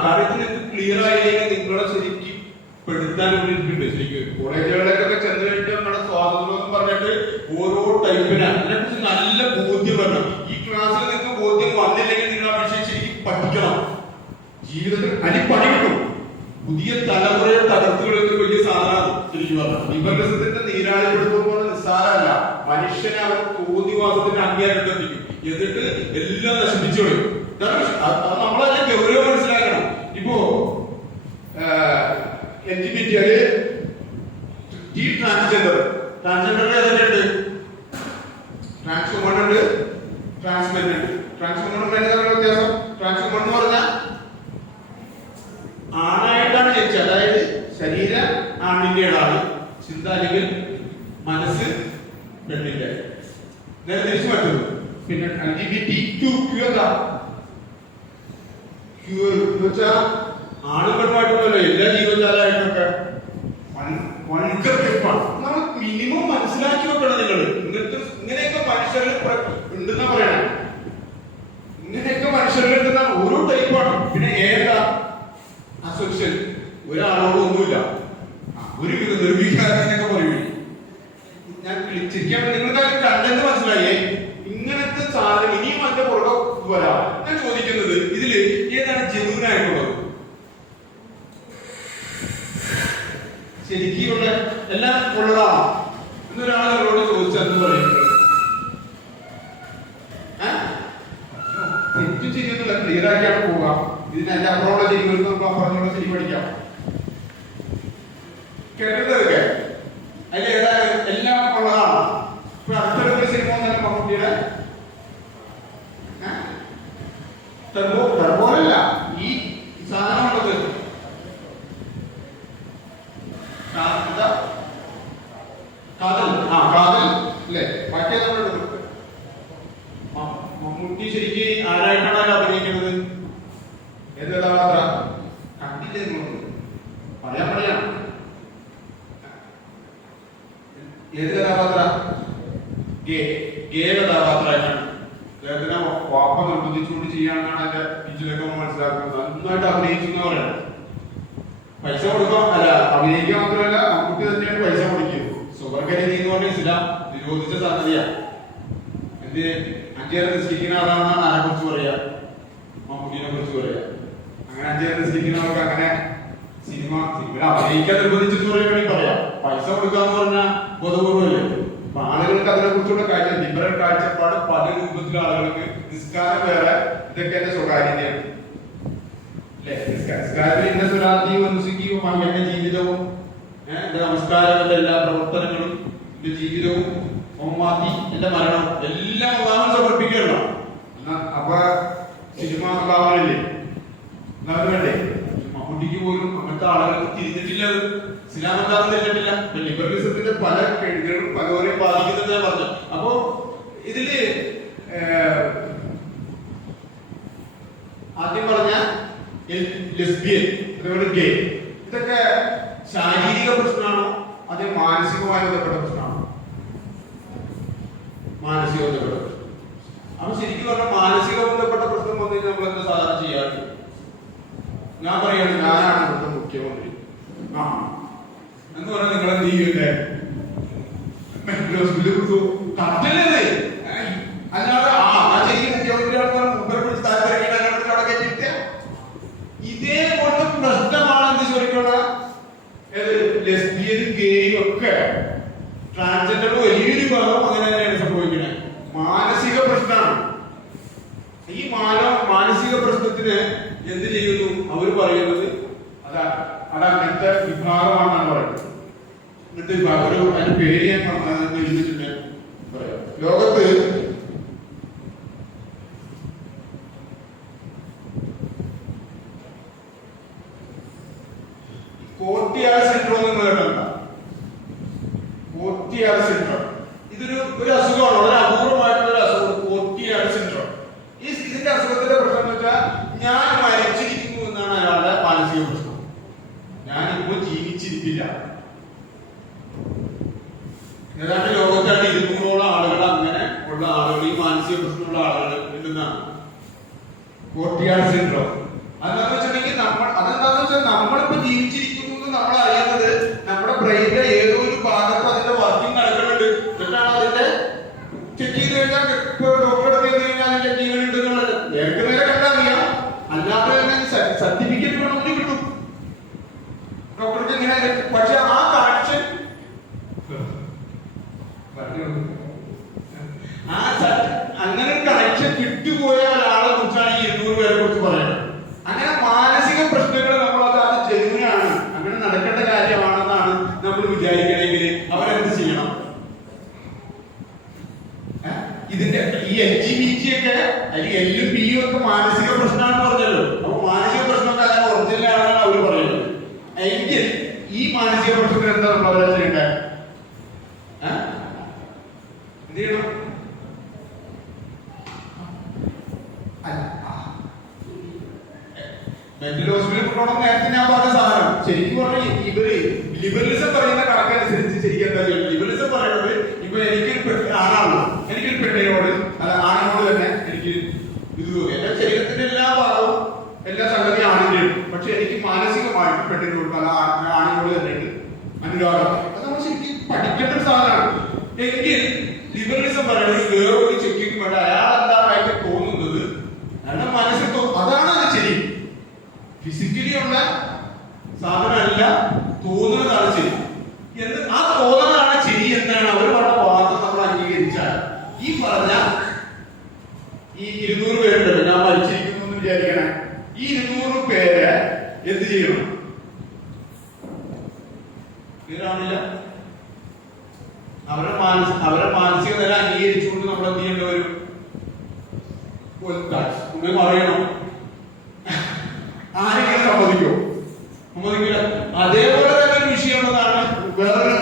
കാര്യത്തിൽ ക്ലിയർ ആയില്ലെങ്കിൽ നിങ്ങളെ ശരിക്കും പെടുത്താൻ വേണ്ടിയിട്ടുണ്ട്. ശരിക്കും കോളേജുകളിലേക്കൊക്കെ ചെന്ന് കഴിഞ്ഞിട്ട് നമ്മുടെ സ്വാതന്ത്ര്യം എന്ന് പറഞ്ഞിട്ട് ഓരോ ടൈപ്പിനാണ് അതിനെക്കുറിച്ച് നല്ല ബോധ്യം വരണം. ഈ ക്ലാസ്സിൽ നിങ്ങൾക്ക് ബോധ്യം വന്നില്ലെങ്കിൽ നിങ്ങൾ ആ വിഷയം ശരിക്കും പഠിക്കണം. ജീവിതത്തിൽ അടിപ്പണി കിട്ടും. പുതിയ തലമുറയെ തകർത്തുകളൊക്കെ വലിയ സാധനമാണ് ശരിക്കും പറഞ്ഞാൽ. ലിബറലിസത്തിന്റെ നീരാളിപ്പെടുത്തുമ്പോൾ നിസ്സാരമല്ല. മനുഷ്യനെ അവർ തോന്നിവാസത്തിന്റെ അങ്ങേയറ്റത്തെത്തിക്കും, എന്നിട്ട് എല്ലാം നശിപ്പിച്ചു കളയും. നമ്മളതിനെ ഗൗരവം മനസ്സിലാക്കണം. ഇപ്പോ LGBT ട്രാൻസ്ജെൻഡറിൽ ഏതൊക്കെയുണ്ട്? ട്രാൻസ്വുമൺ ഉണ്ട്, ട്രാൻസ്മെൻ ഉണ്ട്. ട്രാൻസ്വുമണും തമ്മിലുള്ള വ്യത്യാസം, ട്രാൻസ്വുമൺ എന്ന് പറഞ്ഞാൽ ആണായിട്ടാണ് ജനിച്ചത്. അതായത് ശരീരം ആണിന്റേതാണ്, ചിന്ത അല്ലെങ്കിൽ മനസ്സ് പെണ്ണിന്റെ. നേരെ തിരിച്ചു പറ്റുന്നു. പിന്നെ LGBTQ എന്താ? ആണും പെണ്ണുമായിട്ടുള്ളല്ലോ എല്ലാ ജീവജാലമായിട്ടൊക്കെ നമ്മൾ മിനിമം മനസ്സിലാക്കി വെക്കണം. നിങ്ങൾ ഇങ്ങനെയൊക്കെ മനുഷ്യരിൽ ഉണ്ടെന്നാ പറയണേ. ഇങ്ങനെയൊക്കെ മനുഷ്യരിൽ ഉണ്ടെന്ന ഓരോ ടൈപ്പാണ്. പിന്നെ ഏതാ അസോഷ്യൽ, ഒരാളോട് ഒന്നുമില്ല, ഒരു നിർവികാരത്തിനൊക്കെ പറയൂ. ഞാൻ ചിരിക്കാൻ നിങ്ങൾക്ക് കണ്ടെന്ന് മനസ്സിലായേ. ഇങ്ങനത്തെ സാധനം ഇനിയും അതിന്റെ പുറകെ വരാം. ഞാൻ ചോദിക്കുന്നത് ഇതില് ഏതാണ് ജെന്യൂൻ ആയിട്ടുള്ളത്? ശരിക്കുള്ള എല്ലാം ഉള്ളതാണോ എന്നൊരാൾ നിങ്ങളോട് ചോദിച്ചാൽ എന്ന് പറയുന്നത് തെറ്റും ശരിയൊന്നുമില്ല, ക്ലിയർ ആക്കിയാണ് പോവുക. ഇതിന് എന്റെ അപ്പുറമുള്ള ശരികൾക്ക് നമുക്ക് അപ്പുറത്തുള്ള ശരി പഠിക്കാം. കേട്ടിട്ടതൊക്കെ അതിൽ ഏതായാലും എല്ലാം ഉള്ളതാണോ? ഇപ്പൊ അടുത്തൊരു സിനിമ തന്നെ മമ്മൂട്ടിയുടെ ടർബോലല്ല ഈ സാധനമുള്ളത് കാതൽ. കാതൽ അല്ലേ? ബാക്കി മമ്മൂട്ടി ശരിക്കും ആരായിട്ടാണ് അതിൽ അഭിനയിക്കുന്നത്? ഏത് കഥാപാത്ര കണ്ടില്ലേ? പറയാം ഏത് കഥാപാത്ര? ഗേ കഥാപാത്രമായിട്ടാണ്. അദ്ദേഹത്തിനെ വാപ്പ നിർബന്ധിച്ചുകൊണ്ട് ചെയ്യാനാണ് എന്റെ പിച്ചിലൊക്കെ മനസ്സിലാക്കുന്നത്. നന്നായിട്ട് അഭിനയിച്ചു എന്ന് പറയണം. പൈസ കൊടുക്കാം, അല്ല അഭിനയിക്കാൻ മാത്രമല്ല മമ്മൂട്ടി തന്നെയാണ് പൈസ കൊടുക്കുന്നത്. സ്വവർഗരതി എന്ന് പറഞ്ഞ ഇസ്ലാം നിരോധിച്ച സംഗതിയാണ്. എന്ത് 5 നേരം നിസ്കരിക്കുന്ന ആളാണെന്നാണ് ആരെ കുറിച്ച് പറയാ? മമ്മൂട്ടിനെ കുറിച്ച് പറയാ. അങ്ങനെ 5 നേരം നിസ്കരിക്കുന്നവർക്ക് അങ്ങനെ സിനിമ അഭിനയിക്കാൻ നിർബന്ധിച്ചെന്ന് പറയുകയാണെങ്കിൽ പറയാം. പൈസ കൊടുക്കാന്ന് പറഞ്ഞാൽ ബോധപൂർവ്വമല്ലേ? അപ്പൊ ആളുകൾക്ക് അതിനെ കുറിച്ചുള്ള ലിബറൽ കാഴ്ചപ്പാട് പല രൂപത്തിലുള്ള ആളുകൾക്ക്. നിസ്കാരം വേറെ, ഇതൊക്കെ എന്റെ സ്വകാര്യതയാണ്. നിസ്കാരത്തിൽ എന്റെ സ്വരാധിയും അനുസരിക്കുകയും എന്റെ ജീവിതവും എന്റെ നമസ്കാരം, എന്റെ എല്ലാ പ്രവർത്തനങ്ങളും, എന്റെ ജീവിതവും, ഒമ്മാത്തി, എന്റെ മരണം എല്ലാം അള്ളാഹുവിന് സമർപ്പിക്കണം. അപ്പൊ സിനിമ അള്ളാഹുവിനല്ലേ? വേണ്ടേ? മമ്മൂട്ടിക്ക് പോലും അങ്ങനത്തെ ആളുകൾക്ക് തിരിഞ്ഞിട്ടില്ല. ഇസ്ലാം എന്താണെന്ന് തിരിഞ്ഞിട്ടില്ല. ലിബറലിസത്തിന്റെ പല കെടുതികളും പലരെയും ബാധിക്കുന്നത് ഞാൻ പറഞ്ഞു. അപ്പോ ഇതില് ആദ്യം പറഞ്ഞ ലെസ്ബിയൻ, അതേപോലെ ഗേ, ഇതൊക്കെ ശാരീരിക പ്രശ്നമാണോ അത് മാനസികമായി ബന്ധപ്പെട്ട പ്രശ്നമാണോ? മാനസിക ബന്ധപ്പെട്ട പ്രശ്നം. അപ്പൊ ശരിക്കും പറഞ്ഞാൽ മാനസിക ബന്ധപ്പെട്ട പ്രശ്നം വന്നു കഴിഞ്ഞാൽ നമ്മൾ എന്താ സാധാരണ ചെയ്യാറ്? ഞാൻ പറയാണ് ഞാനാണ് ഇവിടുത്തെ മുഖ്യമന്ത്രി എന്ന് പറഞ്ഞാൽ നിങ്ങൾ എന്ത് ചെയ്യണ്ടേ? കത്തില്ലേ? അല്ലാതെ ശരിക്കും മുഖ്യമന്ത്രിയാണെന്ന് താല്പര്യം ഇതേപോലത്തെ പ്രശ്നമാണ് എന്ത് ചോദിക്കണ ലെസ്ബിയനും ഗേയും ഒക്കെ ട്രാൻസ്ജെൻഡറും വലിയൊരു ഭാഗം അങ്ങനെ തന്നെയാണ് സംഭവിക്കുന്നത്. മാനസിക പ്രശ്നമാണ്. ഈ മാനസിക പ്രശ്നത്തിന് എന്ത് ചെയ്യുന്നു? അവർ പറയുന്നത് അതങ്ങനത്തെ വിഭാഗമാണെന്നാണ് പറയുന്നത്. എന്നിട്ട് വിഭാഗം അതിന്റെ പേര് ഞാൻ എഴുതിയിട്ടുണ്ട്. പറയാം, ലോകത്ത് കോർട്ടിയാൽ സിൻഡ്രോം എന്ന് കേട്ടിട്ടുണ്ടോ? കോർട്ടിയാൽ സിൻഡ്രോം ഒരു അസുഖമാണ്, വളരെ അപൂർവമായിട്ടുള്ള ഒരു അസുഖം, കോർട്ടിയാൽ സിൻഡ്രോം. ഇതിന്റെ അസുഖത്തിന്റെ പ്രശ്നം എന്ന് വെച്ചാൽ ഞാൻ മരിച്ചിരിക്കുന്നു എന്നാണ് അയാളുടെ മാനസിക പ്രശ്നം. ഞാനിപ്പോ ജീവിച്ചിരിക്കില്ല. ഏതാണ്ട് ലോകത്തായിട്ട് 200ഓളം ആളുകൾ അങ്ങനെ ഉള്ള ആളുകൾ, ഈ മാനസിക പ്രശ്നമുള്ള ആളുകൾ ഉണ്ടെന്നാണ് കോർട്ടിയാൽ സിൻഡ്രോം. അതെന്താന്ന് വെച്ചിട്ടുണ്ടെങ്കിൽ അതെന്താന്ന് വെച്ചാൽ നമ്മളിപ്പോ ജീവിച്ചിരിക്കുന്നു നമ്മൾ അറിയുന്നത് നമ്മുടെ ബ്രെയിനിലെ ഏതോ ഒരു ഭാഗത്ത് അതിന്റെ വർക്കിംഗ് നടക്കുന്നുണ്ട്. എന്നിട്ടാണ് അതിന്റെ ചെക്ക് ചെയ്ത് കഴിഞ്ഞാൽ ഡോക്ടറെ അടുത്ത് ചെയ്ത് കഴിഞ്ഞാൽ ചെക്ക് ചെയ്യുന്നുണ്ട് എന്നുള്ളത് നേരത്തെ നേരെ കണ്ടാൽ അറിയാം. അല്ലാതെ തന്നെ സർട്ടിഫിക്കറ്റ് വേണമെങ്കിൽ കിട്ടും ഡോക്ടർക്ക് ഇങ്ങനെ. പക്ഷെ ആ കണക്ഷൻ അങ്ങനെ ഒരു കണക്ഷൻ വിട്ടുപോയ ഒരാളെ കുറിച്ചാണ് ഈ 200 പേരെ കുറിച്ച് പറയുന്നത്. അങ്ങനെ മാനസിക പ്രശ്നങ്ങൾ നമ്മളത് ജനുവിനാണ്, അങ്ങനെ നടക്കേണ്ട കാര്യമാണെന്നാണ് നമ്മൾ വിചാരിക്കണമെങ്കിൽ അവരെന്ത് ചെയ്യണം? ഇതിന്റെ ഈ LGBT ഒക്കെ അല്ലെങ്കിൽ എല്ലും ബിയും ഒക്കെ മാനസിക പ്രശ്നമാണെന്ന് പറഞ്ഞല്ലോ. അപ്പൊ മാനസിക പ്രശ്നമൊക്കെ അങ്ങനെ ഒറിജിനൽ ആണെന്നാണ് അവർ പറയുന്നത്. എങ്കിൽ ഈ മാനസിക പ്രശ്നത്തിൽ എന്താ നമ്മൾ അവരെ ചെയ്യണ്ടേ? എന്ത് ചെയ്യണം? മെന്റൽ ഹോസ്പിറ്റലിൽ കൊണ്ടുപോകണം. നേരത്തെ ഞാൻ പറഞ്ഞ സാധനം ശരിക്കും പറഞ്ഞാൽ ഇവര് ലിബറലിസം പറയുന്ന കണക്കനുസരിച്ച് ശരിക്കും എന്താ ചെയ്യുന്നത്? ലിബറലിസം പറയുന്നത് ഇപ്പൊ എനിക്കൊരു ആണാണല്ലോ, എനിക്കൊരു പെണ്ണിനോട് അല്ല ആണിനോട് തന്നെ എനിക്ക് ഇത് എന്റെ ശരീരത്തിന്റെ എല്ലാ ഭാഗവും എല്ലാ സംഗതി ആണിന്റെ, പക്ഷെ എനിക്ക് മാനസികമായിട്ട് പെണ്ണിനോട് അല്ല ആണിനോട് തന്നെ അനുരാഗം. അത് നമ്മൾ ശരിക്കും പഠിക്കേണ്ട ഒരു സാധനമാണ്. എങ്കിൽ ലിബറലിസം പറയുന്നത് വേറൊരു ചെക്കിങ് വേണ്ട, അയാൾ എന്തായിട്ട് തോന്നുന്നത് അയാളുടെ മനസ്സിൽ അതാണ് അത് ശരി. ഫിസിക്കലി ഉള്ള സാധനമല്ല, തോന്നുന്നതാണ് ശരി എന്ന്. ആ തോന്നുന്നതാണ് ശരി എന്നാണ് അവർ പറഞ്ഞ വാദം നമ്മൾ അംഗീകരിച്ചാൽ ഈ പറഞ്ഞ ഈ 200 പേരുണ്ടല്ലോ, ഞാൻ മരിച്ചിരിക്കുന്നു എന്ന് വിചാരിക്കണേ, ഈ 200 പേരെ എന്ത് ചെയ്യണം? ക്ലിയറാണില്ല? അവരെ മാനസിക നില അംഗീകരിച്ചുകൊണ്ട് നമ്മൾ എന്ത് ചെയ്യേണ്ടി വരും? പറയണം. ആരെങ്കിലും സമ്മതിക്കോ? സമ്മതിക്കില്ല. അതേപോലെ തന്നെ ഒരു വിഷയമുള്ളതാണ്, വേറൊരു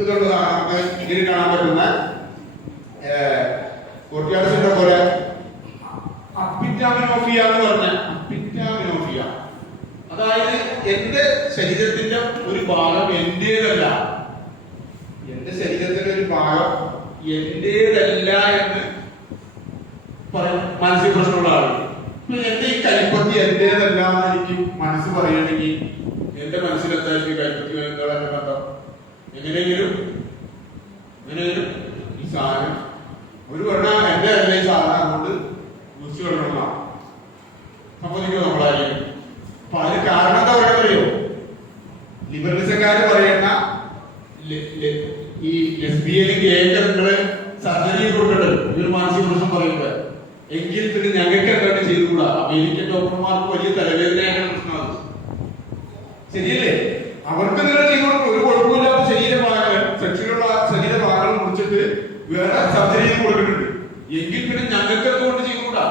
ഇതുള്ളതാണ് ഇതിൽ കാണാൻ പറ്റുന്ന കോർട്ടിയാസിന്റെ പോലെ അപ്പിറ്റാമിനോഫിയ എന്ന് പറഞ്ഞ അപ്പിറ്റാമിനോഫിയ. അതായത് എന്റെ ശരീരത്തിന്റെ ഒരു ഭാഗം എന്റേതല്ല, എന്റെ ശരീരത്തിന്റെ ഒരു ഭാഗം എന്റേതല്ല എന്ന് പറയും മാനസിക പ്രശ്നമുള്ള ആളുകൾ. എന്റെ ഈ കൈപ്പത്തി എന്റേതല്ല എന്ന് എനിക്ക് മനസ്സ് പറയണമെങ്കിൽ എന്റെ മനസ്സിലെന്താ എനിക്ക് കൈപ്പത്തി എന്താ എന്റെ ബന്ധം? എങ്ങനെയെങ്കിലും ഈ സാധനം ഒരു പറഞ്ഞാൽ എന്റെ അല്ല ഈ സാധനം അതുകൊണ്ട് കുറിച്ച് കൊള്ളണം സമ്മതിക്കോ നമ്മളായിരിക്കും. അപ്പൊ അതിന് കാരണം എന്താ പറയുന്നറിയോ? ലിബറലിസക്കാര് പറയുന്ന ഈ ലെസ്ബിയനും ഗേയൊക്കെ നിങ്ങള് സർജറി കൊടുക്കണ്ടല്ലോ ഈ ഒരു മാനസിക പ്രശ്നം പറയുമ്പോ, എങ്കിൽ പിന്നെ ഞങ്ങൾക്ക് എന്താണ് ചെയ്തുകൂടാ? അമേരിക്കൻ ഡോക്ടർമാർക്ക് വലിയ തലവേദനയായ പ്രശ്നമാണ്. ശരിയല്ലേ? അവർക്ക് നിങ്ങൾ ചെയ്തു കൊടുക്കും, ഒരു കുഴപ്പമില്ലാത്ത ശരീരഭാഗങ്ങൾ സെക്ഷനുള്ള ശരീരഭാഗങ്ങൾ മുറിച്ചിട്ട് വേറെ സർജറി കൊടുക്കുന്നുണ്ട്. എങ്കിൽ പിന്നെ ഞങ്ങൾക്ക് എന്തുകൊണ്ട് ചെയ്തുകൂടാ?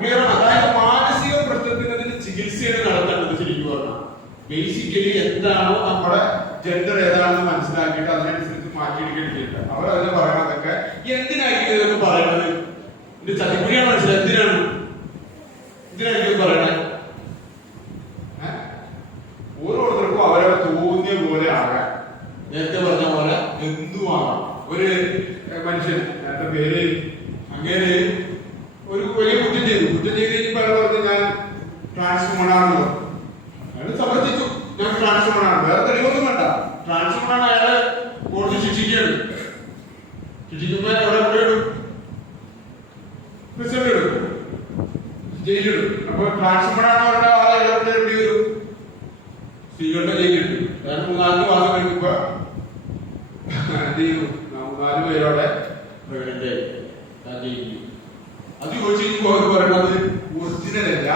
ക്ലിയർ ആണ്. അതായത് മാനസിക പ്രശ്നത്തിൽ ബേസിക്കലി എന്താണോ നമ്മുടെ ജെൻഡർ ഏതാണെന്ന് മനസ്സിലാക്കിയിട്ട് അതിനനുസരിച്ച് മാറ്റിയെടുക്കേണ്ടിട്ടുണ്ട്. അവർ അതിനെ പറയണതൊക്കെ എന്തിനായിരിക്കും ഇതൊക്കെ പറയണത്? ഇത് ചതിക്കുഴിയാണ് മനസ്സിലായി. എന്തിനായിരിക്കും പറയണേ? ഓരോരുത്തർക്കും അവരെ തോന്നിയ പോലെ ആകാൻ, നേരത്തെ പറഞ്ഞ പോലെ എന്തുമാകാം. ഒരു മനുഷ്യൻ, എന്റെ പേര് അങ്ങനെ ഒരു വലിയ കുറ്റം ചെയ്ത് പറഞ്ഞു ഞാൻ ട്രാൻസ്ഫോമറാണെന്ന് അയാൾ സമർത്ഥിച്ചു. ഞാൻ ട്രാൻസ്ഫോമറാണ്, വേറെ തെളിവൊന്നും വേണ്ട. ട്രാൻസ്ഫോമറാണ്. അയാളെ കോടതി ശിക്ഷിക്കുകയാണ്. ശിക്ഷിക്കുമ്പോൾ എവിടെ കൊണ്ടിടും? പ്രിസണിടും, ജയിലിടും. അപ്പൊ ട്രാൻസ്ഫോമറാണ് പറഞ്ഞ ആളെ എവിടെ വരും? സ്ത്രീകളുടെ ജയിലിട്ടു. അതായത് 3-4 മാസം കഴിയുമ്പോ എന്ത് ചെയ്തു? 4 പേരോടെ പ്രകടനത്തെ അത് ചോദിച്ചിരിക്കുമ്പോ അവർ പറയുന്നത് ഒറിജിനൽ അല്ല,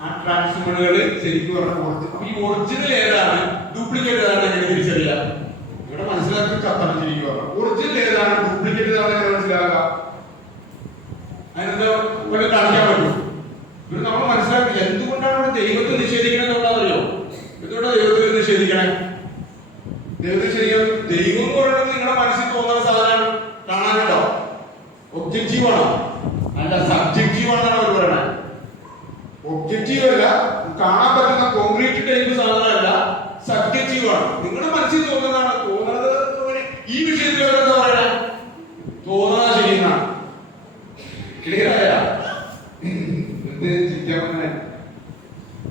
ആ ട്രാൻസ്ഫോമറുകള് ശരിക്കും പറഞ്ഞ ഈ ഒറിജിനൽ ഏതാണ് ഡ്യൂപ്ലിക്കേറ്റ് ഏതാണ് എങ്ങനെ തിരിച്ചറിയാം? ഇവിടെ മനസ്സിലാക്കി കത്തണം. ശരിക്കും പറഞ്ഞു ഒറിജിനൽ ഏതാണ് ഡ്യൂപ്ലിക്കേറ്റ് ഏതാണ് എങ്ങനെ മനസ്സിലാക്കാം? അതിനെന്താ പോലെ കാണിക്കാൻ പറ്റും? ഇത് നമ്മൾ മനസ്സിലാക്കി. എന്തുകൊണ്ടാണ് ഇവിടെ ദൈവത്തെ നിഷേധിക്കണത് എന്നുള്ളതറിയോ? എന്തുകൊണ്ടാണ് ദൈവത്തെ നിഷേധിക്കണേ? ദൈവത്തെ ശരിക്കും ദൈവം എന്ന് പറയുന്നത് നിങ്ങളുടെ മനസ്സിൽ തോന്നുന്ന സാധനം കാണാനുണ്ടോ? ഒബ്ജക്റ്റീവ് ആണോ? അല്ല, സബ്ജക്റ്റീവ് ആണെന്നാണ് അവർ പറയണത്. ഒബ്ജക്റ്റീവ് അല്ല, കാണാൻ പറ്റുന്ന കോൺക്രീറ്റ് ടൈപ്പ് സാധനമല്ല, സബ്ജക്റ്റീവ് ആണ്. നിങ്ങളുടെ മനസ്സിൽ തോന്നുന്നതാണ്. തോന്നുന്നത് ഈ വിഷയത്തിൽ അവരെന്താ പറയണേ? തോന്നുന്നത് ശരിയെന്നാണ്. ക്ലിയർ ആയ?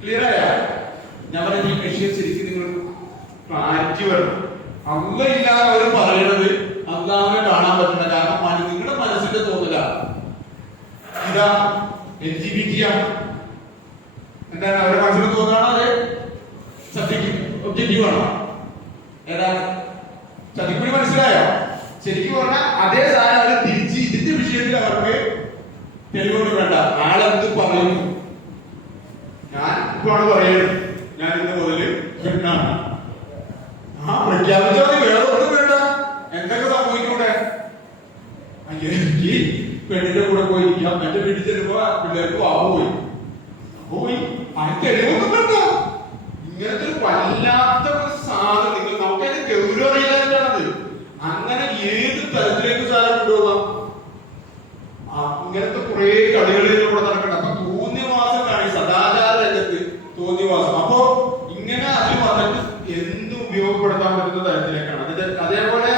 ക്ലിയർ ആയ? ഞാൻ പറഞ്ഞ ഈ വിഷയം ശരിക്കും നിങ്ങൾ ക്ലാരിറ്റി വരണം. അല്ല ഇല്ലാതെ അവർ പറയണത് അല്ലാതെ കാണാൻ പറ്റുന്ന കാരണം നിങ്ങളുടെ മനസ്സിന്റെ തോന്നല ഇതാ LGBT ആണ്. എന്താണ് അവരുടെ മനസ്സിൽ തോന്നാണോ? അതെ ഒബ്ജക്റ്റീവ് ആണോ? ഏതാ ചതിക്കുഴി? മനസ്സിലായോ? ശരിക്കും പറഞ്ഞാൽ അതേ സാധനം അവർ തിരിച്ച് ഇതിന്റെ വിഷയത്തിൽ അവർക്ക് തെളിവുകൊണ്ട് വേണ്ട. ആളെന്ത് പറയുന്നു? ഞാൻ ഇപ്പോഴാണ് പറയുന്നത് ഞാൻ ഇന്ന് മുതൽ പെണ്ണാണ്. ആ പ്രഖ്യാപിച്ചാൽ വേറെ ഒന്നും വേണ്ട. എന്തൊക്കെ സംഭവിക്കൂടെ? എനിക്ക് പെണ്ണിന്റെ കൂടെ പോയിരിക്കാം. എന്റെ വീട്ടിൽ ചെല്ലുമ്പോ പിള്ളേർക്ക് പോയി അതിന് തെളിവൊന്നും വേണ്ട. ഇങ്ങനത്തെ ഒരു വല്ലാത്ത ഒരു സാധനം നിങ്ങൾ നമുക്കതിന് ഗൗരവം അറിയാനാണത്. അങ്ങനെ ഏത് തരത്തിലേക്ക് സാധനം കൊണ്ടുപോകാം? ഇങ്ങനത്തെ കുറെ കളികളിലൂടെ നടക്കണം. അപ്പൊ തോന്നിയവാസം കാണി സദാചാര രംഗത്ത് തോന്നിയവാസം. അപ്പോ ഇങ്ങനെ അതിൽ വന്നിട്ട് എന്ത് ഉപയോഗപ്പെടുത്താൻ പറ്റുന്ന തരത്തിലേക്കാണ്. അതിന്റെ അതേപോലെ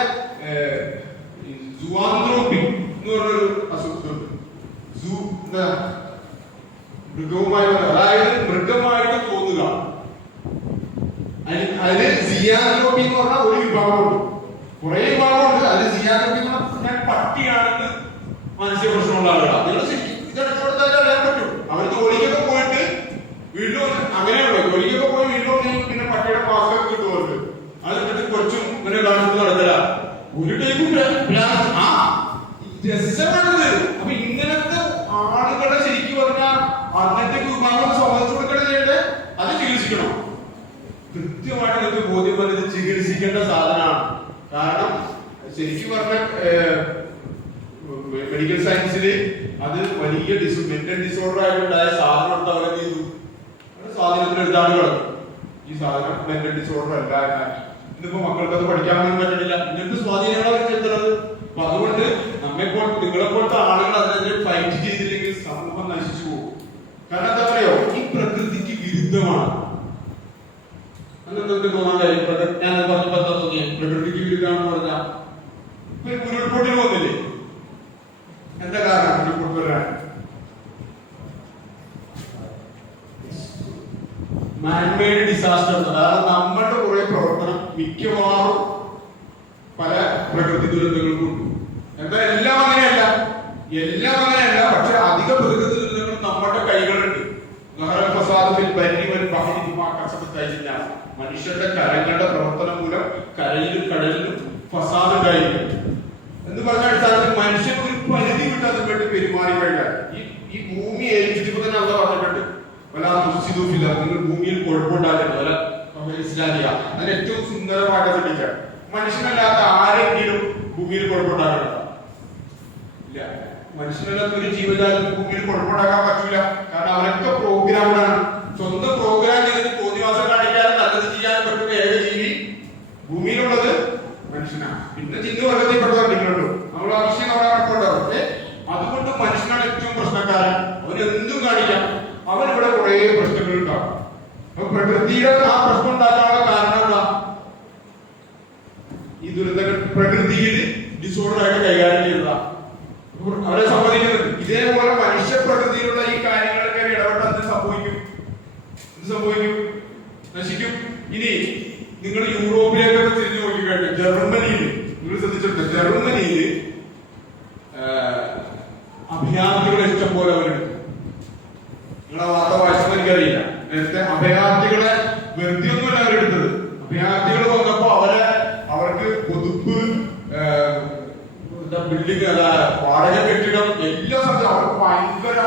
സുവാന്ത്രോപി എന്ന് പറഞ്ഞൊരു അസുഖമുണ്ട്. മൃഗവുമായി, അതായത് മൃഗമായിട്ട് തോന്നുക. അതിന് സിയാന്ത്രോപി എന്ന് പറഞ്ഞ ഒരു വിഭാഗമുണ്ട്. കുറെ വിഭാഗമുണ്ട്. അതിൽ സിയാന്ത്രോപി എന്ന് പറഞ്ഞാൽ ഞാൻ പട്ടിയാണെന്ന് മാനസിക പ്രശ്നമുള്ള ആളുകളാണ്. നിങ്ങൾ ഇതടച്ചുകൊടുത്താൽ അറിയാൻ പറ്റും. അവർ ജോലിക്കൊക്കെ പോയിട്ട് വീട്ടിൽ അങ്ങനെയുള്ളൂ. ജോലിക്കൊക്കെ പോയി വീട്ടിൽ പിന്നെ പട്ടിയുടെ മാസ്കൊക്കെ കിട്ടുമല്ലോ. അത് ഇട്ടിട്ട് കൊച്ചും ഇങ്ങനെ കാണിച്ചു നടക്കില്ല. ഒരു ടൈപ്പ് രസമാണത്. അപ്പൊ ഇങ്ങനത്തെ ആളുകളെ ശരിക്കും പറഞ്ഞാൽ അങ്ങനത്തേക്ക് വിഭാഗം സമ്മതിച്ചു കൊടുക്കണേ ചെയ്യണ്ടേ? അത് ചികിത്സിക്കണം. കൃത്യമായിട്ട് നിങ്ങൾക്ക് ബോധ്യം പറഞ്ഞത് ചികിത്സിക്കേണ്ട സാധനമാണ്. കാരണം ശരിക്കും പറഞ്ഞാൽ മെഡിക്കൽ സയൻസില് അത് വലിയ മെന്റൽ ഡിസോർഡർ ആയിട്ടുണ്ടായ സാധനം എടുത്ത് അവരെ ചെയ്തു. സ്വാധീനത്തിന് എടുത്താണ് കിടക്കും. ഈ സാധനം മെന്റൽ ഡിസോർഡർ അല്ല എന്നാണ്. ഇന്നിപ്പോ മക്കൾക്ക് അത് പഠിക്കാൻ പോലും പറ്റുന്നില്ല. ഇങ്ങനത്തെ സ്വാധീനങ്ങളാണ് ചെലുത്തുന്നത്. അപ്പൊ അതുകൊണ്ട് നിങ്ങളെപ്പോലത്തെ ആളുകൾ അതിനെതിരെ ഫൈറ്റ് ചെയ്തില്ലെങ്കിൽ സമൂഹം നശിച്ചു പോകും. കാരണം എന്താ പറയോ, ഈ പ്രകൃതിക്ക് വിരുദ്ധമാണ്. അന്നെന്തൊക്കെ തോന്നാൻ കാര്യം? ഞാൻ പറഞ്ഞപ്പോ എന്താ തോന്നിയ പ്രകൃതിക്ക് വിരുദ്ധമാണെന്ന് പറഞ്ഞാൽ ഉരുൾപൊട്ടൽ പോകുന്നില്ലേ? എന്താ കാരണം ഉരുൾപൊട്ടൽ വരാൻ? Man-made disaster. അതായത് നമ്മളുടെ കുറെ പ്രവർത്തനം മിക്കവാറും പല പ്രകൃതി ദുരന്തങ്ങൾക്കും ഉണ്ട്. എന്താ എല്ലാം അങ്ങനെയല്ല. പക്ഷെ അധിക പ്രകൃതി ദുരന്തങ്ങൾ നമ്മുടെ കൈകളുണ്ട്. മനുഷ്യരുടെ കരങ്ങളുടെ പ്രവർത്തനം മൂലം കരയിലും കടലിലും ഫസാദ് ഉണ്ടായിരിക്കും എന്ന് പറഞ്ഞ അടിസ്ഥാനത്തിൽ മനുഷ്യൻ ഒരു പരിധി വിട്ട് അതിന് വേണ്ടി പെരുമാറി കഴിഞ്ഞാൽ ഈ ഭൂമി ഏൽപ്പിച്ചപ്പോ തന്നെ എന്താ പറഞ്ഞിട്ടുണ്ട്? നിങ്ങൾ ഭൂമിയിൽ കുഴപ്പമുണ്ടാക്കരുത്. അതിന് ഏറ്റവും സുന്ദരമായിട്ട് ശ്രദ്ധിക്കാം. മനുഷ്യനല്ലാത്ത ആരെങ്കിലും ഭൂമിയിൽ കുഴപ്പമുണ്ടാക്കരുത്. ഇല്ല, മനുഷ്യനല്ലാത്ത ഒരു ജീവജാലത്തിന് ഭൂമിയിൽ കുഴപ്പമുണ്ടാക്കാൻ പറ്റില്ല. കാരണം അവരൊക്കെ പ്രോഗ്രാമാണ്. സ്വന്തം പ്രോഗ്രാം ചെയ്തിട്ട് തോന്നിയ പ്രകൃതിയുടെ ആ പ്രശ്നം ഉണ്ടാക്കാനുള്ള കാരണം എന്താ? ഈ ദുരന്തങ്ങൾ പ്രകൃതിയിൽ ഡിസോർഡർ ആയിട്ട് കൈകാര്യം ചെയ്യുക അവരെ സമ്മതിക്കുന്നുണ്ട്. ഇതേപോലെ മനുഷ്യ പ്രകൃതിയിലുള്ള ഈ കാര്യങ്ങളൊക്കെ ഇടപെട്ടാൽ എന്ത് സംഭവിക്കും? നശിക്കും. ഇനി നിങ്ങൾ യൂറോപ്പിലേക്കൊക്കെ തിരിഞ്ഞു നോക്കിക്കഴിഞ്ഞാൽ ജർമ്മനിയിൽ നിങ്ങൾ ശ്രദ്ധിച്ചിട്ടുണ്ട്, ജർമ്മനിയിൽ അഭയാർത്ഥികളെ ഇഷ്ടം പോലെ അവരെടുത്തു. നിങ്ങളെ വാർത്ത വായിച്ചെന്ന് എനിക്കറിയില്ല. നേരത്തെ അഭയാർത്ഥികളെ വെറുതെ ഒന്നുമല്ല അവരെടുത്തത്. അഭയാർത്ഥികൾ വന്നപ്പോ അവർക്ക് പൊതുപ്പ്, ബിൽഡിംഗ്, വാടക കെട്ടിടം, എല്ലാ സ്ഥലത്തും അവർക്ക് ഭയങ്കര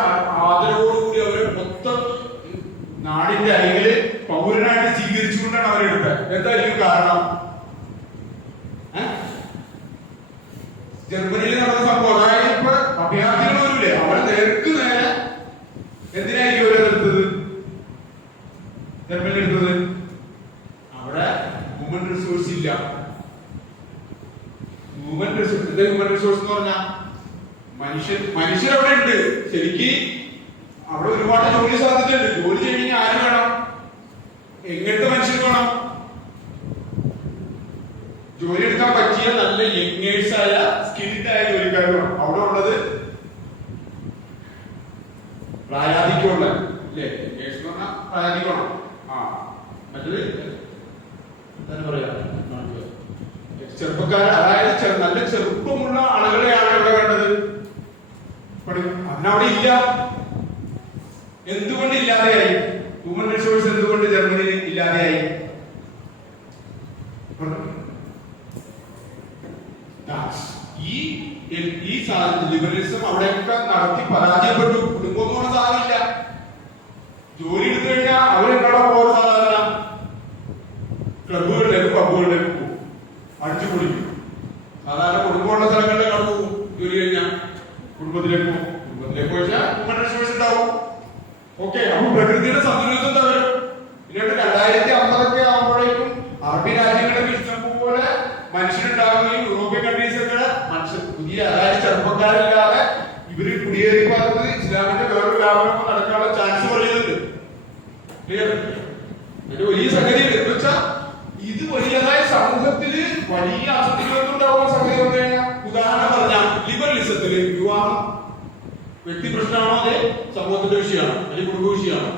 ആദരവോടുകൂടി അവരെ മൊത്തം നാടിന്റെ അല്ലെങ്കിൽ പൗരനായിട്ട് സ്വീകരിച്ചുകൊണ്ടാണ് അവരെടുത്തത്. എന്തായിരിക്കും കാരണം? ജർമ്മനിയിൽ നടന്ന സംഭവം. അതായത് ഇപ്പൊ അഭയാർത്ഥികൾ വരില്ലേ, അവരെ നേർക്ക് നേരെ എന്തിനായിരിക്കും അവരെടുത്തത്? ജർമ്മനിയിൽ എടുത്തത് അവിടെ ഹ്യൂമൻ റിസോഴ്സ് ഇല്ല. ഹ്യൂമൻ റിസോഴ്സ് എന്ന് പറഞ്ഞാൽ മനുഷ്യരവിടെ ഉണ്ട്. ശരിക്ക് അവിടെ ഒരുപാട് ജോലി സാധ്യതയുണ്ട്. ജോലി ചെയ്യണമെങ്കിൽ ആര് വേണം? എങ്ങനത്തെ മനുഷ്യർ വേണം? ജോലി എടുക്കാൻ പറ്റിയ നല്ല യങ്ങേഴ്സായ സ്കിൽഡ് ആയ ജോലിക്കാർ വേണം. അവിടെ ഉള്ളത് പ്രായാധിക്യമുള്ള അല്ലേ? യങ്ങേഴ്സ് എന്ന് പറഞ്ഞാൽ പ്രായാധികമാണ്. മറ്റത് എന്താ പറയാ, ചെറുപ്പക്കാർ, അതായത് നല്ല ചെറുപ്പമുള്ള ആളുകളെയാണ് ഇവിടെ വേണ്ടത്. അതിനവിടെ ഇല്ല. എന്തുകൊണ്ട് ഇല്ലാതെയായി? ഹ്യൂമൻ റിസോഴ്സ് എന്തുകൊണ്ട് ജർമ്മനിയിൽ ഇല്ലാതെയായി? ഈ ലിബറലിസം അവിടെയൊക്കെ നടത്തി പരാജയപ്പെട്ടു. കുടുംബമൊന്നും അവിടെ സാധനമില്ല. ജോലി എടുത്തു കഴിഞ്ഞാൽ അവരെന്നോടെ പോകുന്ന സാധാരണ ക്ലബുകളിലേക്ക് പബ്ബുകളിലേക്ക് പോകും, അടിച്ചു പൊളിക്കും. സാധാരണ കുടുംബമുള്ള സ്ഥലങ്ങളിലേക്ക് അവിടെ പോകും. ജോലി കഴിഞ്ഞാൽ കുടുംബത്തിലേക്ക് പോകും. കുടുംബത്തിലേക്ക് പോയാൽ ഹ്യൂമൻ റിസോഴ്സ് ഉണ്ടാവും. ഓക്കെ, അപ്പൊ പ്രകൃതിയുടെ സന്തുലിതം തകരും. പിന്നീട് 2050 ആകുമ്പോഴേക്കും അറബി രാജ്യങ്ങളുടെ ഇഷ്ടം പോലെ മനുഷ്യരുണ്ടാവുകയും യൂറോപ്യൻ കൺട്രീസൊക്കെ പുതിയ, അതായത് ചെറുപ്പക്കാരില്ലാതെ ഇവര് കുടിയേറി പാർക്കുന്നത് ഇസ്ലാമിന്റെ വേറൊരു വ്യാപനം നടക്കാനുള്ള ചാൻസ് പറയുന്നുണ്ട്. ക്ലിയർ? അതിന്റെ വലിയ സംഗതിയുണ്ട്. എന്ന് വെച്ചാൽ ഇത് വലിയതായ സമൂഹത്തില് വലിയ അസത്യങ്ങളുണ്ടാവുന്ന സംഗതി വന്നു കഴിഞ്ഞാൽ, ഉദാഹരണം പറഞ്ഞാൽ ലിബറലിസത്തില് വിവാഹം വ്യക്തി പ്രശ്നമാണോ, അതെ സമൂഹത്തിന്റെ വിഷയമാണോ, അല്ലെങ്കിൽ കുടുംബ വിഷയമാണോ?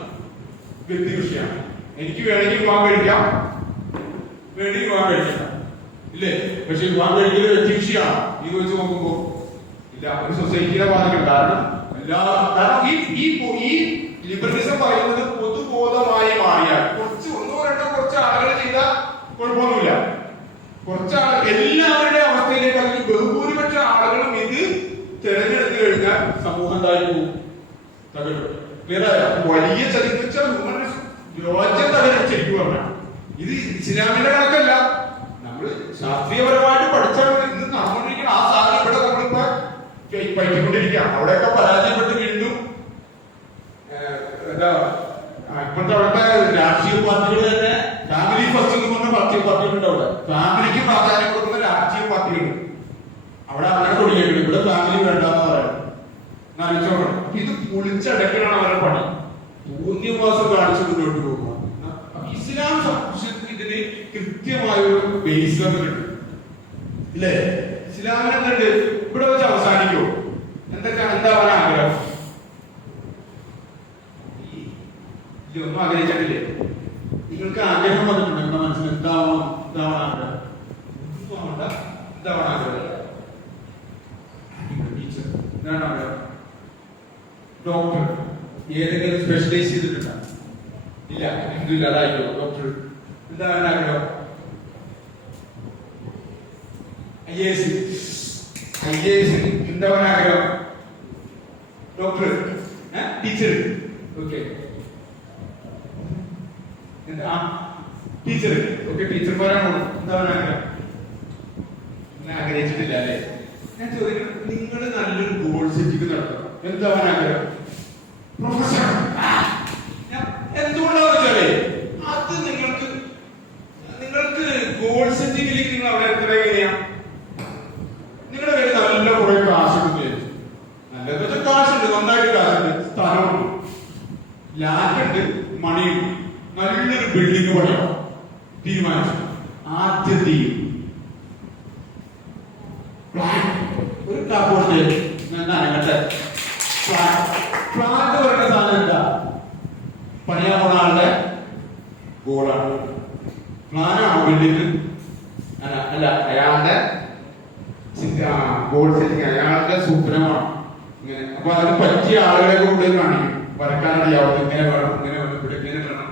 വ്യക്തി വിഷയമാണ്. എനിക്ക് വേണമെങ്കിൽ വിവാഹം കഴിക്കാം, വേണമെങ്കിൽ വിവാഹം കഴിക്കാം, ഇല്ലേ? പക്ഷെ വിവാഹം കഴിക്കുന്നത് വ്യക്തി വിഷയമാണ്. ഇത് വെച്ച് നോക്കുമ്പോ ഇല്ല, ഒരു സൊസൈറ്റിയുടെ ബാധിക്കും. കാരണം ഈ ലിബറലിസം പറയുന്നത് പൊതുബോധമായി മാറിയാൽ ഒന്നോ രണ്ടോ കുറച്ച് ആളുകൾ ചെയ്താൽ കുഴപ്പമൊന്നുമില്ല. കുറച്ച് എല്ലാവരുടെ അവസ്ഥയിലേക്ക്, അല്ലെങ്കിൽ ബഹുഭൂരിപക്ഷ ആളുകളും ഇത് തെരഞ്ഞെടുത്തു കഴിഞ്ഞാൽ സമൂഹം എന്തായാലും തകരും. ക്ലിയറായ വലിയ ചരിത്ര രാജ്യം തകരും. ശരിക്കും പറഞ്ഞാൽ ഇത് ഇസ്ലാമിന്റെ കണക്കല്ല. നമ്മൾ ശാസ്ത്രീയപരമായിട്ട് പഠിച്ചാൽ ഇന്ന് നടന്നുകൊണ്ടിരിക്കുന്ന ആ സാധനം ഇവിടെ നമ്മളിപ്പോ പറ്റിക്കൊണ്ടിരിക്കുകയാണ്. അവിടെയൊക്കെ പരാജയപ്പെട്ട് വീണ്ടും എന്താ ഇപ്പോഴത്തെ അവിടുത്തെ രാഷ്ട്രീയ പാർട്ടികൾ തന്നെ ഫാമിലി ഫസ്റ്റ് എന്ന് പറഞ്ഞ പാർട്ടികളുണ്ട്. അവിടെ ഫാമിലിക്ക് പ്രാധാന്യം കൊടുക്കുന്ന രാഷ്ട്രീയ പാർട്ടികളുണ്ട്. അവിടെ അങ്ങനെ തുടങ്ങിയിട്ടുണ്ട്. ഇവിടെ ഫാമിലി വേണ്ടെന്ന് പറയുന്നത്. ഇത് പൊളിച്ചടക്കലാണ് അവരുടെ പണി. തോന്നിയവാസം കാണിച്ചു മുന്നോട്ട് പോകുക. ഇസ്ലാം ഇതിന് കൃത്യമായൊരു ബേസ് ഉണ്ട്, ഇല്ലേ? ഇസ്ലാമിനെന്തുണ്ട്? ഇവിടെ വെച്ച് അവസാനിക്കുമോ? എന്താവാൻ ആഗ്രഹം? ഇതൊന്നും ആഗ്രഹിച്ചിട്ടില്ലേ? നിങ്ങൾക്ക് ആഗ്രഹം വന്നിട്ടുണ്ട് നിങ്ങളുടെ മനസ്സിൽ? എന്താവണം ആഗ്രഹം? എന്താവണം ആഗ്രഹം? ടീച്ചർ എന്താണ് ആഗ്രഹം? ഡോക്ടർ? ഏതെങ്കിലും സ്പെഷ്യലൈസ് ചെയ്തിട്ടുണ്ടോ? ഇല്ല, എന്തില്ല, അതായിക്കോ ഡോക്ടർ. എന്താണ് ആഗ്രഹം? IAS എന്താവാൻ ആഗ്രഹം? Doctor, teacher. Okay, teacher. Okay, ടീച്ചർമാരാണോ? എന്താവാൻ ആഗ്രഹം? ആഗ്രഹിച്ചിട്ടില്ല അല്ലേ? ഞാൻ ചോദിക്കണം, നിങ്ങൾ നല്ലൊരു ഗോൾ സെറ്റിംഗ് നടത്തണം. എന്താവാൻ ആഗ്രഹം? പ്രൊഫസർ. എന്തുകൊണ്ടാന്ന് വെച്ചാലേ അത് നിങ്ങൾക്ക് ഗോൾ സെറ്റിംഗിലേക്ക് നിങ്ങൾ അവിടെ എത്ര എങ്ങനെയാ? നിങ്ങളുടെ കയ്യിൽ നല്ല കുറെ കാശ് ഉണ്ട്. നല്ല കാശുണ്ട്, നന്നായിട്ട് കാശുണ്ട്, സ്ഥലമുണ്ട്, ലാൻഡ് ഉണ്ട്, മണിയുണ്ട്. നല്ലൊരു ബിൽഡിംഗ് പണിയോ തീരുമാനിച്ചു. ആദ്യം ചെയ്യും ഒരു കാപ്പോട്ട് അങ്ങട്ടെ ഫ്ലാറ്റ് പറയുന്ന സാധനം എന്താ? പണിയാൻ പോണ ആളുടെ ഗോളാണ്. പ്ലാനാണ് ബിൽഡിംഗ് അല്ല അയാളുടെ ഗോൾ സെറ്റിംഗ്, അയാളുടെ സ്വപ്നമാണ് ഇങ്ങനെ. അപ്പൊ അതിന് പറ്റിയ ആളുകളെ കൊണ്ട് കാണിക്കും. വരക്കാനറിയാവും, ഇങ്ങനെ വേണം, ഇങ്ങനെ വേണം, ഇവിടെ ഇങ്ങനെ വേണം.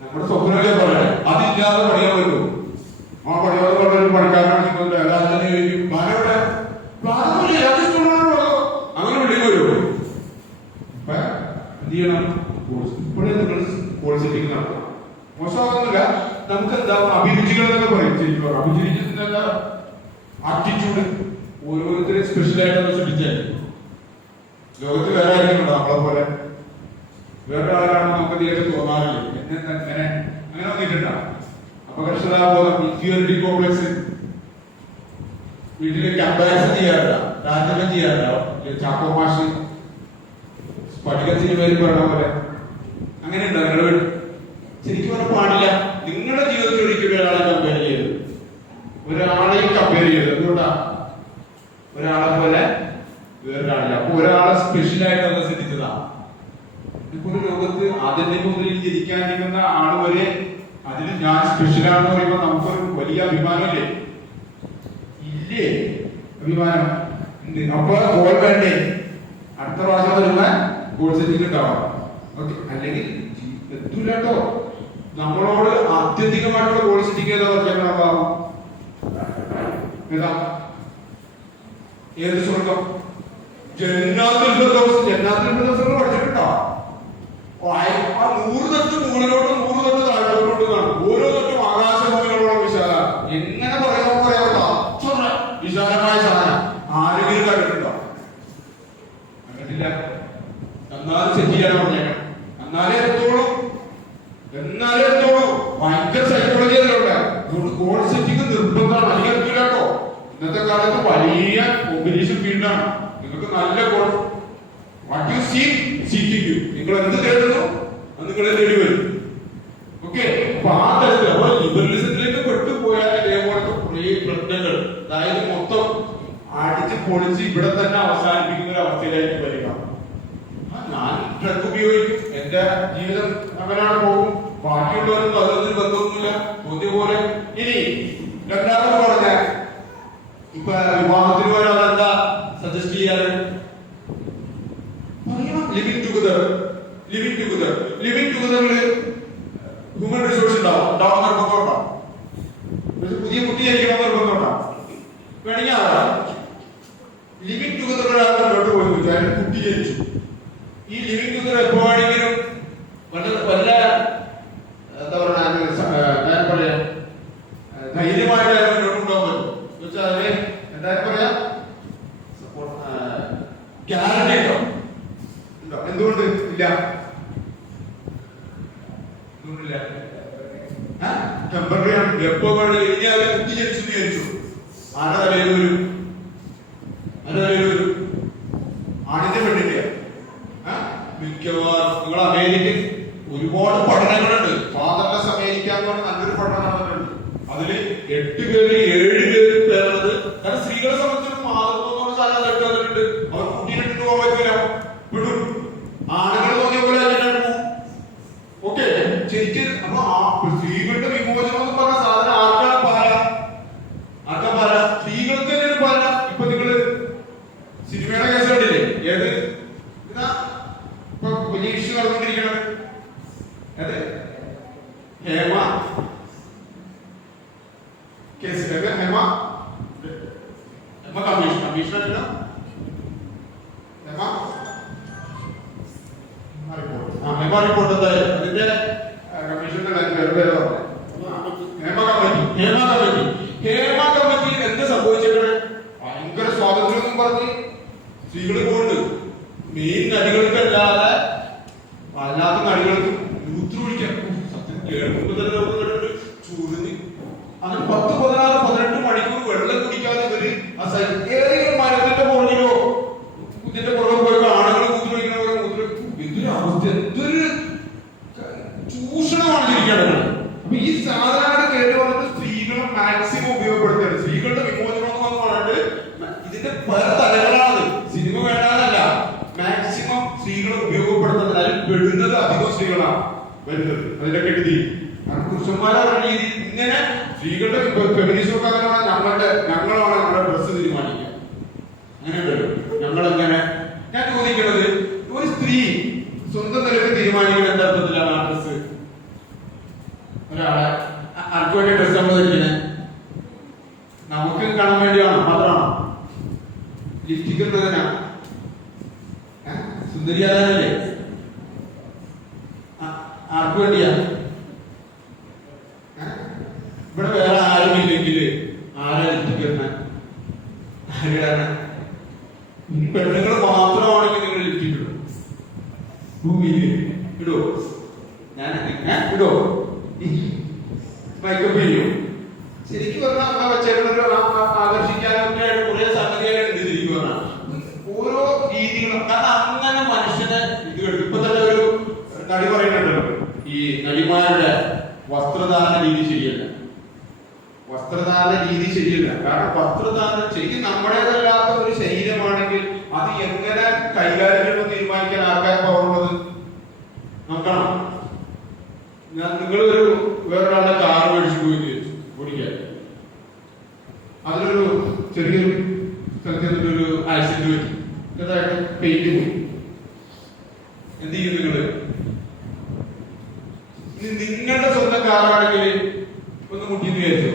നമ്മുടെ സ്വപ്നമൊക്കെ പറയണേ. അതില്ലാതെ പണിയാൻ വരുമോ? ആ പണിയാതെ പറഞ്ഞൊരു പണിക്കാരനാണ് അങ്ങനെ വിളിക്ക് വരുമോ? അപ്പൊ എന്ത് ചെയ്യണം? ഇപ്പോഴേ നിങ്ങൾ ഗോൾ സെറ്റിംഗ് നടത്തണം. മോശമാകുന്നില്ല. നമുക്ക് എന്താ അഭിരുചികൾ എന്നൊക്കെ പറയും. ശരിക്കും അഭിരുചിന്റെ ആറ്റിറ്റ്യൂഡ് ഓരോരുത്തരും സ്പെഷ്യലായിട്ടൊന്ന് ശ്രദ്ധിച്ചാൽ ലോകത്ത് വേറെ ആയിരിക്കും നമ്മളെ പോലെ. വേറെ ആരാണ് നമുക്ക് തീരെ തോന്നാറില്ല. അങ്ങനെ വന്നിട്ടുണ്ടോ? അപകർഷതാബോധം, ഇൻഫീരിയോറിറ്റി കോംപ്ലക്സ്, വീട്ടില് കമ്പാരിസൺ ചെയ്യാറുണ്ടോ? താരതമ്യം ചെയ്യാറുണ്ടോ? ചാക്കോ മാഷ് സ്ഫടിക സിനിമയിൽ പറഞ്ഞ പോലെ അങ്ങനെ ഉണ്ടോ നിങ്ങളുടെ വീട്ടിൽ? ശരിക്കും പറഞ്ഞാൽ പാടില്ല. നിങ്ങളുടെ ജീവിതത്തിൽ ഒരിക്കലും ഒരാളെ കമ്പയർ ചെയ്യരുത്. ഒരാളെയും കമ്പയർ ചെയ്യരുത്. എന്തുകൊണ്ടാ? ഒരാളെ പോലെ വേറൊരാളില്ല. അപ്പൊ ഒരാളെ സ്പെഷ്യലായിട്ട് ഒന്ന് ശ്രദ്ധിച്ചതാ. ഇപ്പൊ ഒരു ലോകത്ത് ആദ്യത്തെ മുതൽ ജനിക്കാനിരിക്കുന്ന ആള് വരെ അതിൽ ഞാൻ സ്പെഷ്യലാണെന്ന് പറയുമ്പോൾ നമുക്കൊരു വലിയ അഭിമാനമില്ലേ? ഇല്ലേ? അഭിമാനം ഉണ്ട്. അപ്പൊ ഗോൾ വേണ്ടേ? അടുത്ത പ്രാവശ്യം വരുമ്പോ ഗോൾ സെറ്റിംഗ് ഉണ്ടാവാം. ഓക്കെ, അല്ലെങ്കിൽ എത്തൂല കേട്ടോ. നമ്മളോട് അത്യധികമായിട്ടുള്ള ഗോൾ സെറ്റിംഗ് ഏതാ പറഞ്ഞാൽ ഏതാ? ഏത് സ്വർഗം? ജന്നാത്തുൽ ഫിർദൗസ്. ജന്നാത്തുൽ ഫിർദൗസ് പഠിച്ചിട്ടുണ്ടോ? 100 തൊട്ട് മുകളിലോട്ടും 100 തൊട്ട് താഴോട്ടും കാണും. ഓരോ തൊട്ടും ആകാശഭൂമികളോളം വിശാലമാണ്. എങ്ങനെ പറയാമോ അത്ര വിശാലമായ സാധനം ആരെങ്കിലും കണ്ടിട്ടുണ്ടോ? കണ്ടിട്ടില്ല. എന്നാലും സെറ്റ് ചെയ്യാൻ പറഞ്ഞേക്കണം. എന്നാലേ എത്തോളൂ. ഭയങ്കര സൈക്കോളജി അതിലുണ്ട്. ഗോൾ സെറ്റിംഗ് നിർബന്ധമാണ്. അല്ലെങ്കിൽ കേട്ടോ, ഇന്നത്തെ കാലത്ത് വലിയ കോമ്പറ്റീഷൻ ഫീൽഡാണ്. നിങ്ങൾക്ക് നല്ല goal what you seek you. നിങ്ങൾ എന്ത് തേടുന്നു അത് നിങ്ങളെ തേടി വരും. ഓക്കെ, അപ്പൊ ആ തരത്തിൽ അപ്പൊ ലിബറലിസത്തിലേക്ക് പെട്ടുപോയാൽ ഇതേപോലത്തെ കുറേ പ്രശ്നങ്ങൾ, അതായത് മൊത്തം അടിച്ച് പൊളിച്ച് ഇവിടെ തന്നെ അവസാനിപ്പിക്കുന്ന ഒരു അവസ്ഥയിലായിട്ട് വരിക. ഞാൻ ഡ്രഗ് ഉപയോഗിക്കും, എന്റെ ജീവിതം അങ്ങനെയാണ് പോകും, ബാക്കിയുള്ളവരൊന്നും അതൊന്നും ബന്ധമൊന്നുമില്ല, തോന്നിയ പോലെ. ഇനി രണ്ടാമത് പറഞ്ഞ ഇപ്പൊ വിവാഹത്തിന് പോയാൽ എന്താ സജസ്റ്റ് ചെയ്യാറ്? Living together. ലിവിംഗ് ടുഗദറിൽ ഹ്യൂമൻ റിസോഴ്സ് ഉണ്ടാവും നിർബന്ധമുണ്ടാവും. പുതിയ കുട്ടി ജനിക്കണം നിർബന്ധമുണ്ടാവും. വേണമെങ്കിൽ ആവാം. ലിവിംഗ് ടുഗദർ ഒരാളുടെ പോയി വിചാരിച്ചു കുട്ടി ജനിച്ചു. ഈ ലിവിംഗ് ടുഗദർ എപ്പോഴെങ്കിലും വല്ല എന്താ പറയാ ധൈര്യമായിട്ട് മുന്നോട്ട് കൊണ്ടുപോകാൻ പറ്റും. എന്നുവെച്ചാൽ അതിന് എന്തായാലും പറയാ ഗ്യാരണ്ടി ഉണ്ടോ? എന്തുകൊണ്ട് ഇല്ല? ടെമ്പററി ആണ്. എപ്പോ വേണം ഇനി അവര് കുട്ടി ജനിച്ചു വിചാരിച്ചു ആരുടെ തലയിൽ വരും? ആണിന്റെ പെണ്ണിന്റെ മിക്കവാറും നിങ്ങൾ അമേരിക്കൻ ഒരുപാട് പഠനങ്ങളുണ്ട്. ഫാദർലെസ് അമേരിക്ക എന്ന് പറഞ്ഞ നല്ലൊരു പഠനം നടന്നിട്ടുണ്ട്. അതില് 8 പേര് 7 പേര് പേരുള്ളത്. കാരണം സ്ത്രീകളെ സംബന്ധിച്ചിടത്തോളം മാതൃത്വം സാധനം തട്ടുന്നുണ്ട്. അവർ കുട്ടീനിട്ട് പോകാൻ പറ്റില്ല, വിടും. ആണുങ്ങൾ തോന്നിയ പോലെ ഓക്കെ ശരിക്കും. അപ്പൊ സ്ത്രീകളുടെ വിമോചനം എന്ന് പറഞ്ഞ സാധനം ആർക്കാണ് പാല? സ്ത്രീകൾക്ക് തന്നെയാണ് പാല. ഇപ്പൊ നിങ്ങള് സിനിമയുടെ കേസ് കണ്ടില്ലേ? ഏത് ഇപ്പൊ വലിയ ഇഷ്യൂ നടന്നുകൊണ്ടിരിക്കണം. അതെ, ഹേമ കേസിലൊക്കെ ഹേമ കമ്മീഷണർ റിപ്പോർട്ട് എന്തായാലും അതിന്റെ കമ്മീഷന്റെ ഹേമ കമ്മിറ്റി എന്ത് സംഭവിച്ചിട്ടുണ്ട്? ഭയങ്കര സ്വാതന്ത്ര്യം എന്നും പറഞ്ഞ് സ്ത്രീകൾ പോകുന്നുണ്ട്. മെയിൻ നടികൾക്കല്ലാതെ അല്ലാത്ത നടികൾക്ക് മൂത്രമൊഴിക്കാൻ സത്യം കേൾക്കുമ്പോ തന്നെ നമുക്ക് ചൂടിന് അങ്ങനെ 10, 16, 18 മണിക്കൂർ വെള്ളം കുടിക്കാതെ ഇവര് ഏതെങ്കിലും മരത്തിന്റെ പുറകിലോ ഇതിന്റെ പുറകെ പോയി ആളുകൾ മൂത്രമൊഴിക്കണ എന്തൊരു അവസ്ഥ, എന്തൊരു ചൂഷണമാണ്. അപ്പൊ ഈ സാധാരണ കേട്ട് വന്നിട്ട് സ്ത്രീകളെ മാക്സിമം ഉപയോഗപ്പെടുത്തുന്നത് സ്ത്രീകളുടെ വിമോചനം എന്ന് പറഞ്ഞിട്ട് ഇതിന്റെ പല തലങ്ങളാണ്. സിനിമ വേണ്ടാന്നല്ല, മാക്സിമം സ്ത്രീകളെ ഉപയോഗപ്പെടുത്തുന്നത്. അതിൽ പെടുന്നത് അധികം സ്ത്രീകളാണ് വരുന്നത് അതിന്റെ കെടുതി. പുരുഷന്മാരുടെ രീതി ഇങ്ങനെ സ്ത്രീകളുടെ ഫെമിനിസം ഒക്കെ ഞങ്ങളാണ് നമ്മുടെ ഡ്രസ്സ് തീരുമാനിക്കുക. അങ്ങനെയുണ്ടല്ലോ ഞങ്ങളെങ്ങനെ. ഞാൻ ചോദിക്കുന്നത്, ഒരു സ്ത്രീ സ്വന്തം നിലയ്ക്ക് തീരുമാനിക്കുന്ന എന്താ അർത്ഥത്തിലാണ് ആ ഡ്രസ്സ്? ഒരാളെ ആർക്ക് വേണ്ടി ഡ്രസ്സ് നമ്മൾ ധരിക്കണേ? നമുക്ക് കാണാൻ വേണ്ടിയാണോ? മാത്രമാണോ? ലിപ്സ്റ്റിക് ഇടുന്നതിനാ? സുന്ദരിയാകാനല്ലേ? ആർക്ക് വേണ്ടിയാ? ഇവിടെ വേറെ ആരും ഇല്ലെങ്കിൽ ആരാ ലിപ്സ്റ്റിക് ഇടുന്നത്? ആരാണ്? പെണ്ണുങ്ങൾ മാത്രമാണെങ്കിൽ നിങ്ങൾ ലിപ്സ്റ്റിക് ഇടും? ഭൂമിയില് ഇടുവോ? ഞാൻ ഇടുവോ? മേക്കപ്പ് ചെയ്യും? ശരിക്കും പറഞ്ഞാൽ വെച്ചേക്കുന്നത് ആകർഷിക്കാനൊക്കെ കുറെ സംഗതികളുണ്ട്. ശരിക്കും പറഞ്ഞാൽ ഓരോ രീതികളും. കാരണം അങ്ങനെ മനുഷ്യനെ ഇത് ഇപ്പൊ തന്നെ ഒരു നടി പറയുന്നുണ്ടല്ലോ, ഈ നടിമാരുടെ വസ്ത്രധാരണ രീതി ശരിയല്ല. വസ്ത്രധാരണ രീതി ശരിയല്ല. കാരണം വസ്ത്രധാരണം ശരിക്കും നമ്മുടേതല്ലാത്ത ഒരു ശരീരമാണെങ്കിൽ അത് എങ്ങനെ കൈകാര്യം ചെയ്യണമെന്ന് തീരുമാനിക്കാൻ ആർക്കാർ പവറുള്ളത്? നോക്കണം. നിങ്ങളൊരു വേറൊരാളുടെ കാർ മേടിച്ചു പോയി ഓടിക്കാൻ, അതിലൊരു ചെറിയൊരു സ്ഥലത്ത് ഒരു ആക്സിഡന്റ് പറ്റി, ചെറുതായിട്ട് പെയിന്റ് പോയി. എന്ത് ചെയ്യും നിങ്ങള്? നിങ്ങളുടെ സ്വന്തം കാറാണെങ്കിൽ ഒന്ന് മുട്ടിന്ന് വിചാരിച്ചു,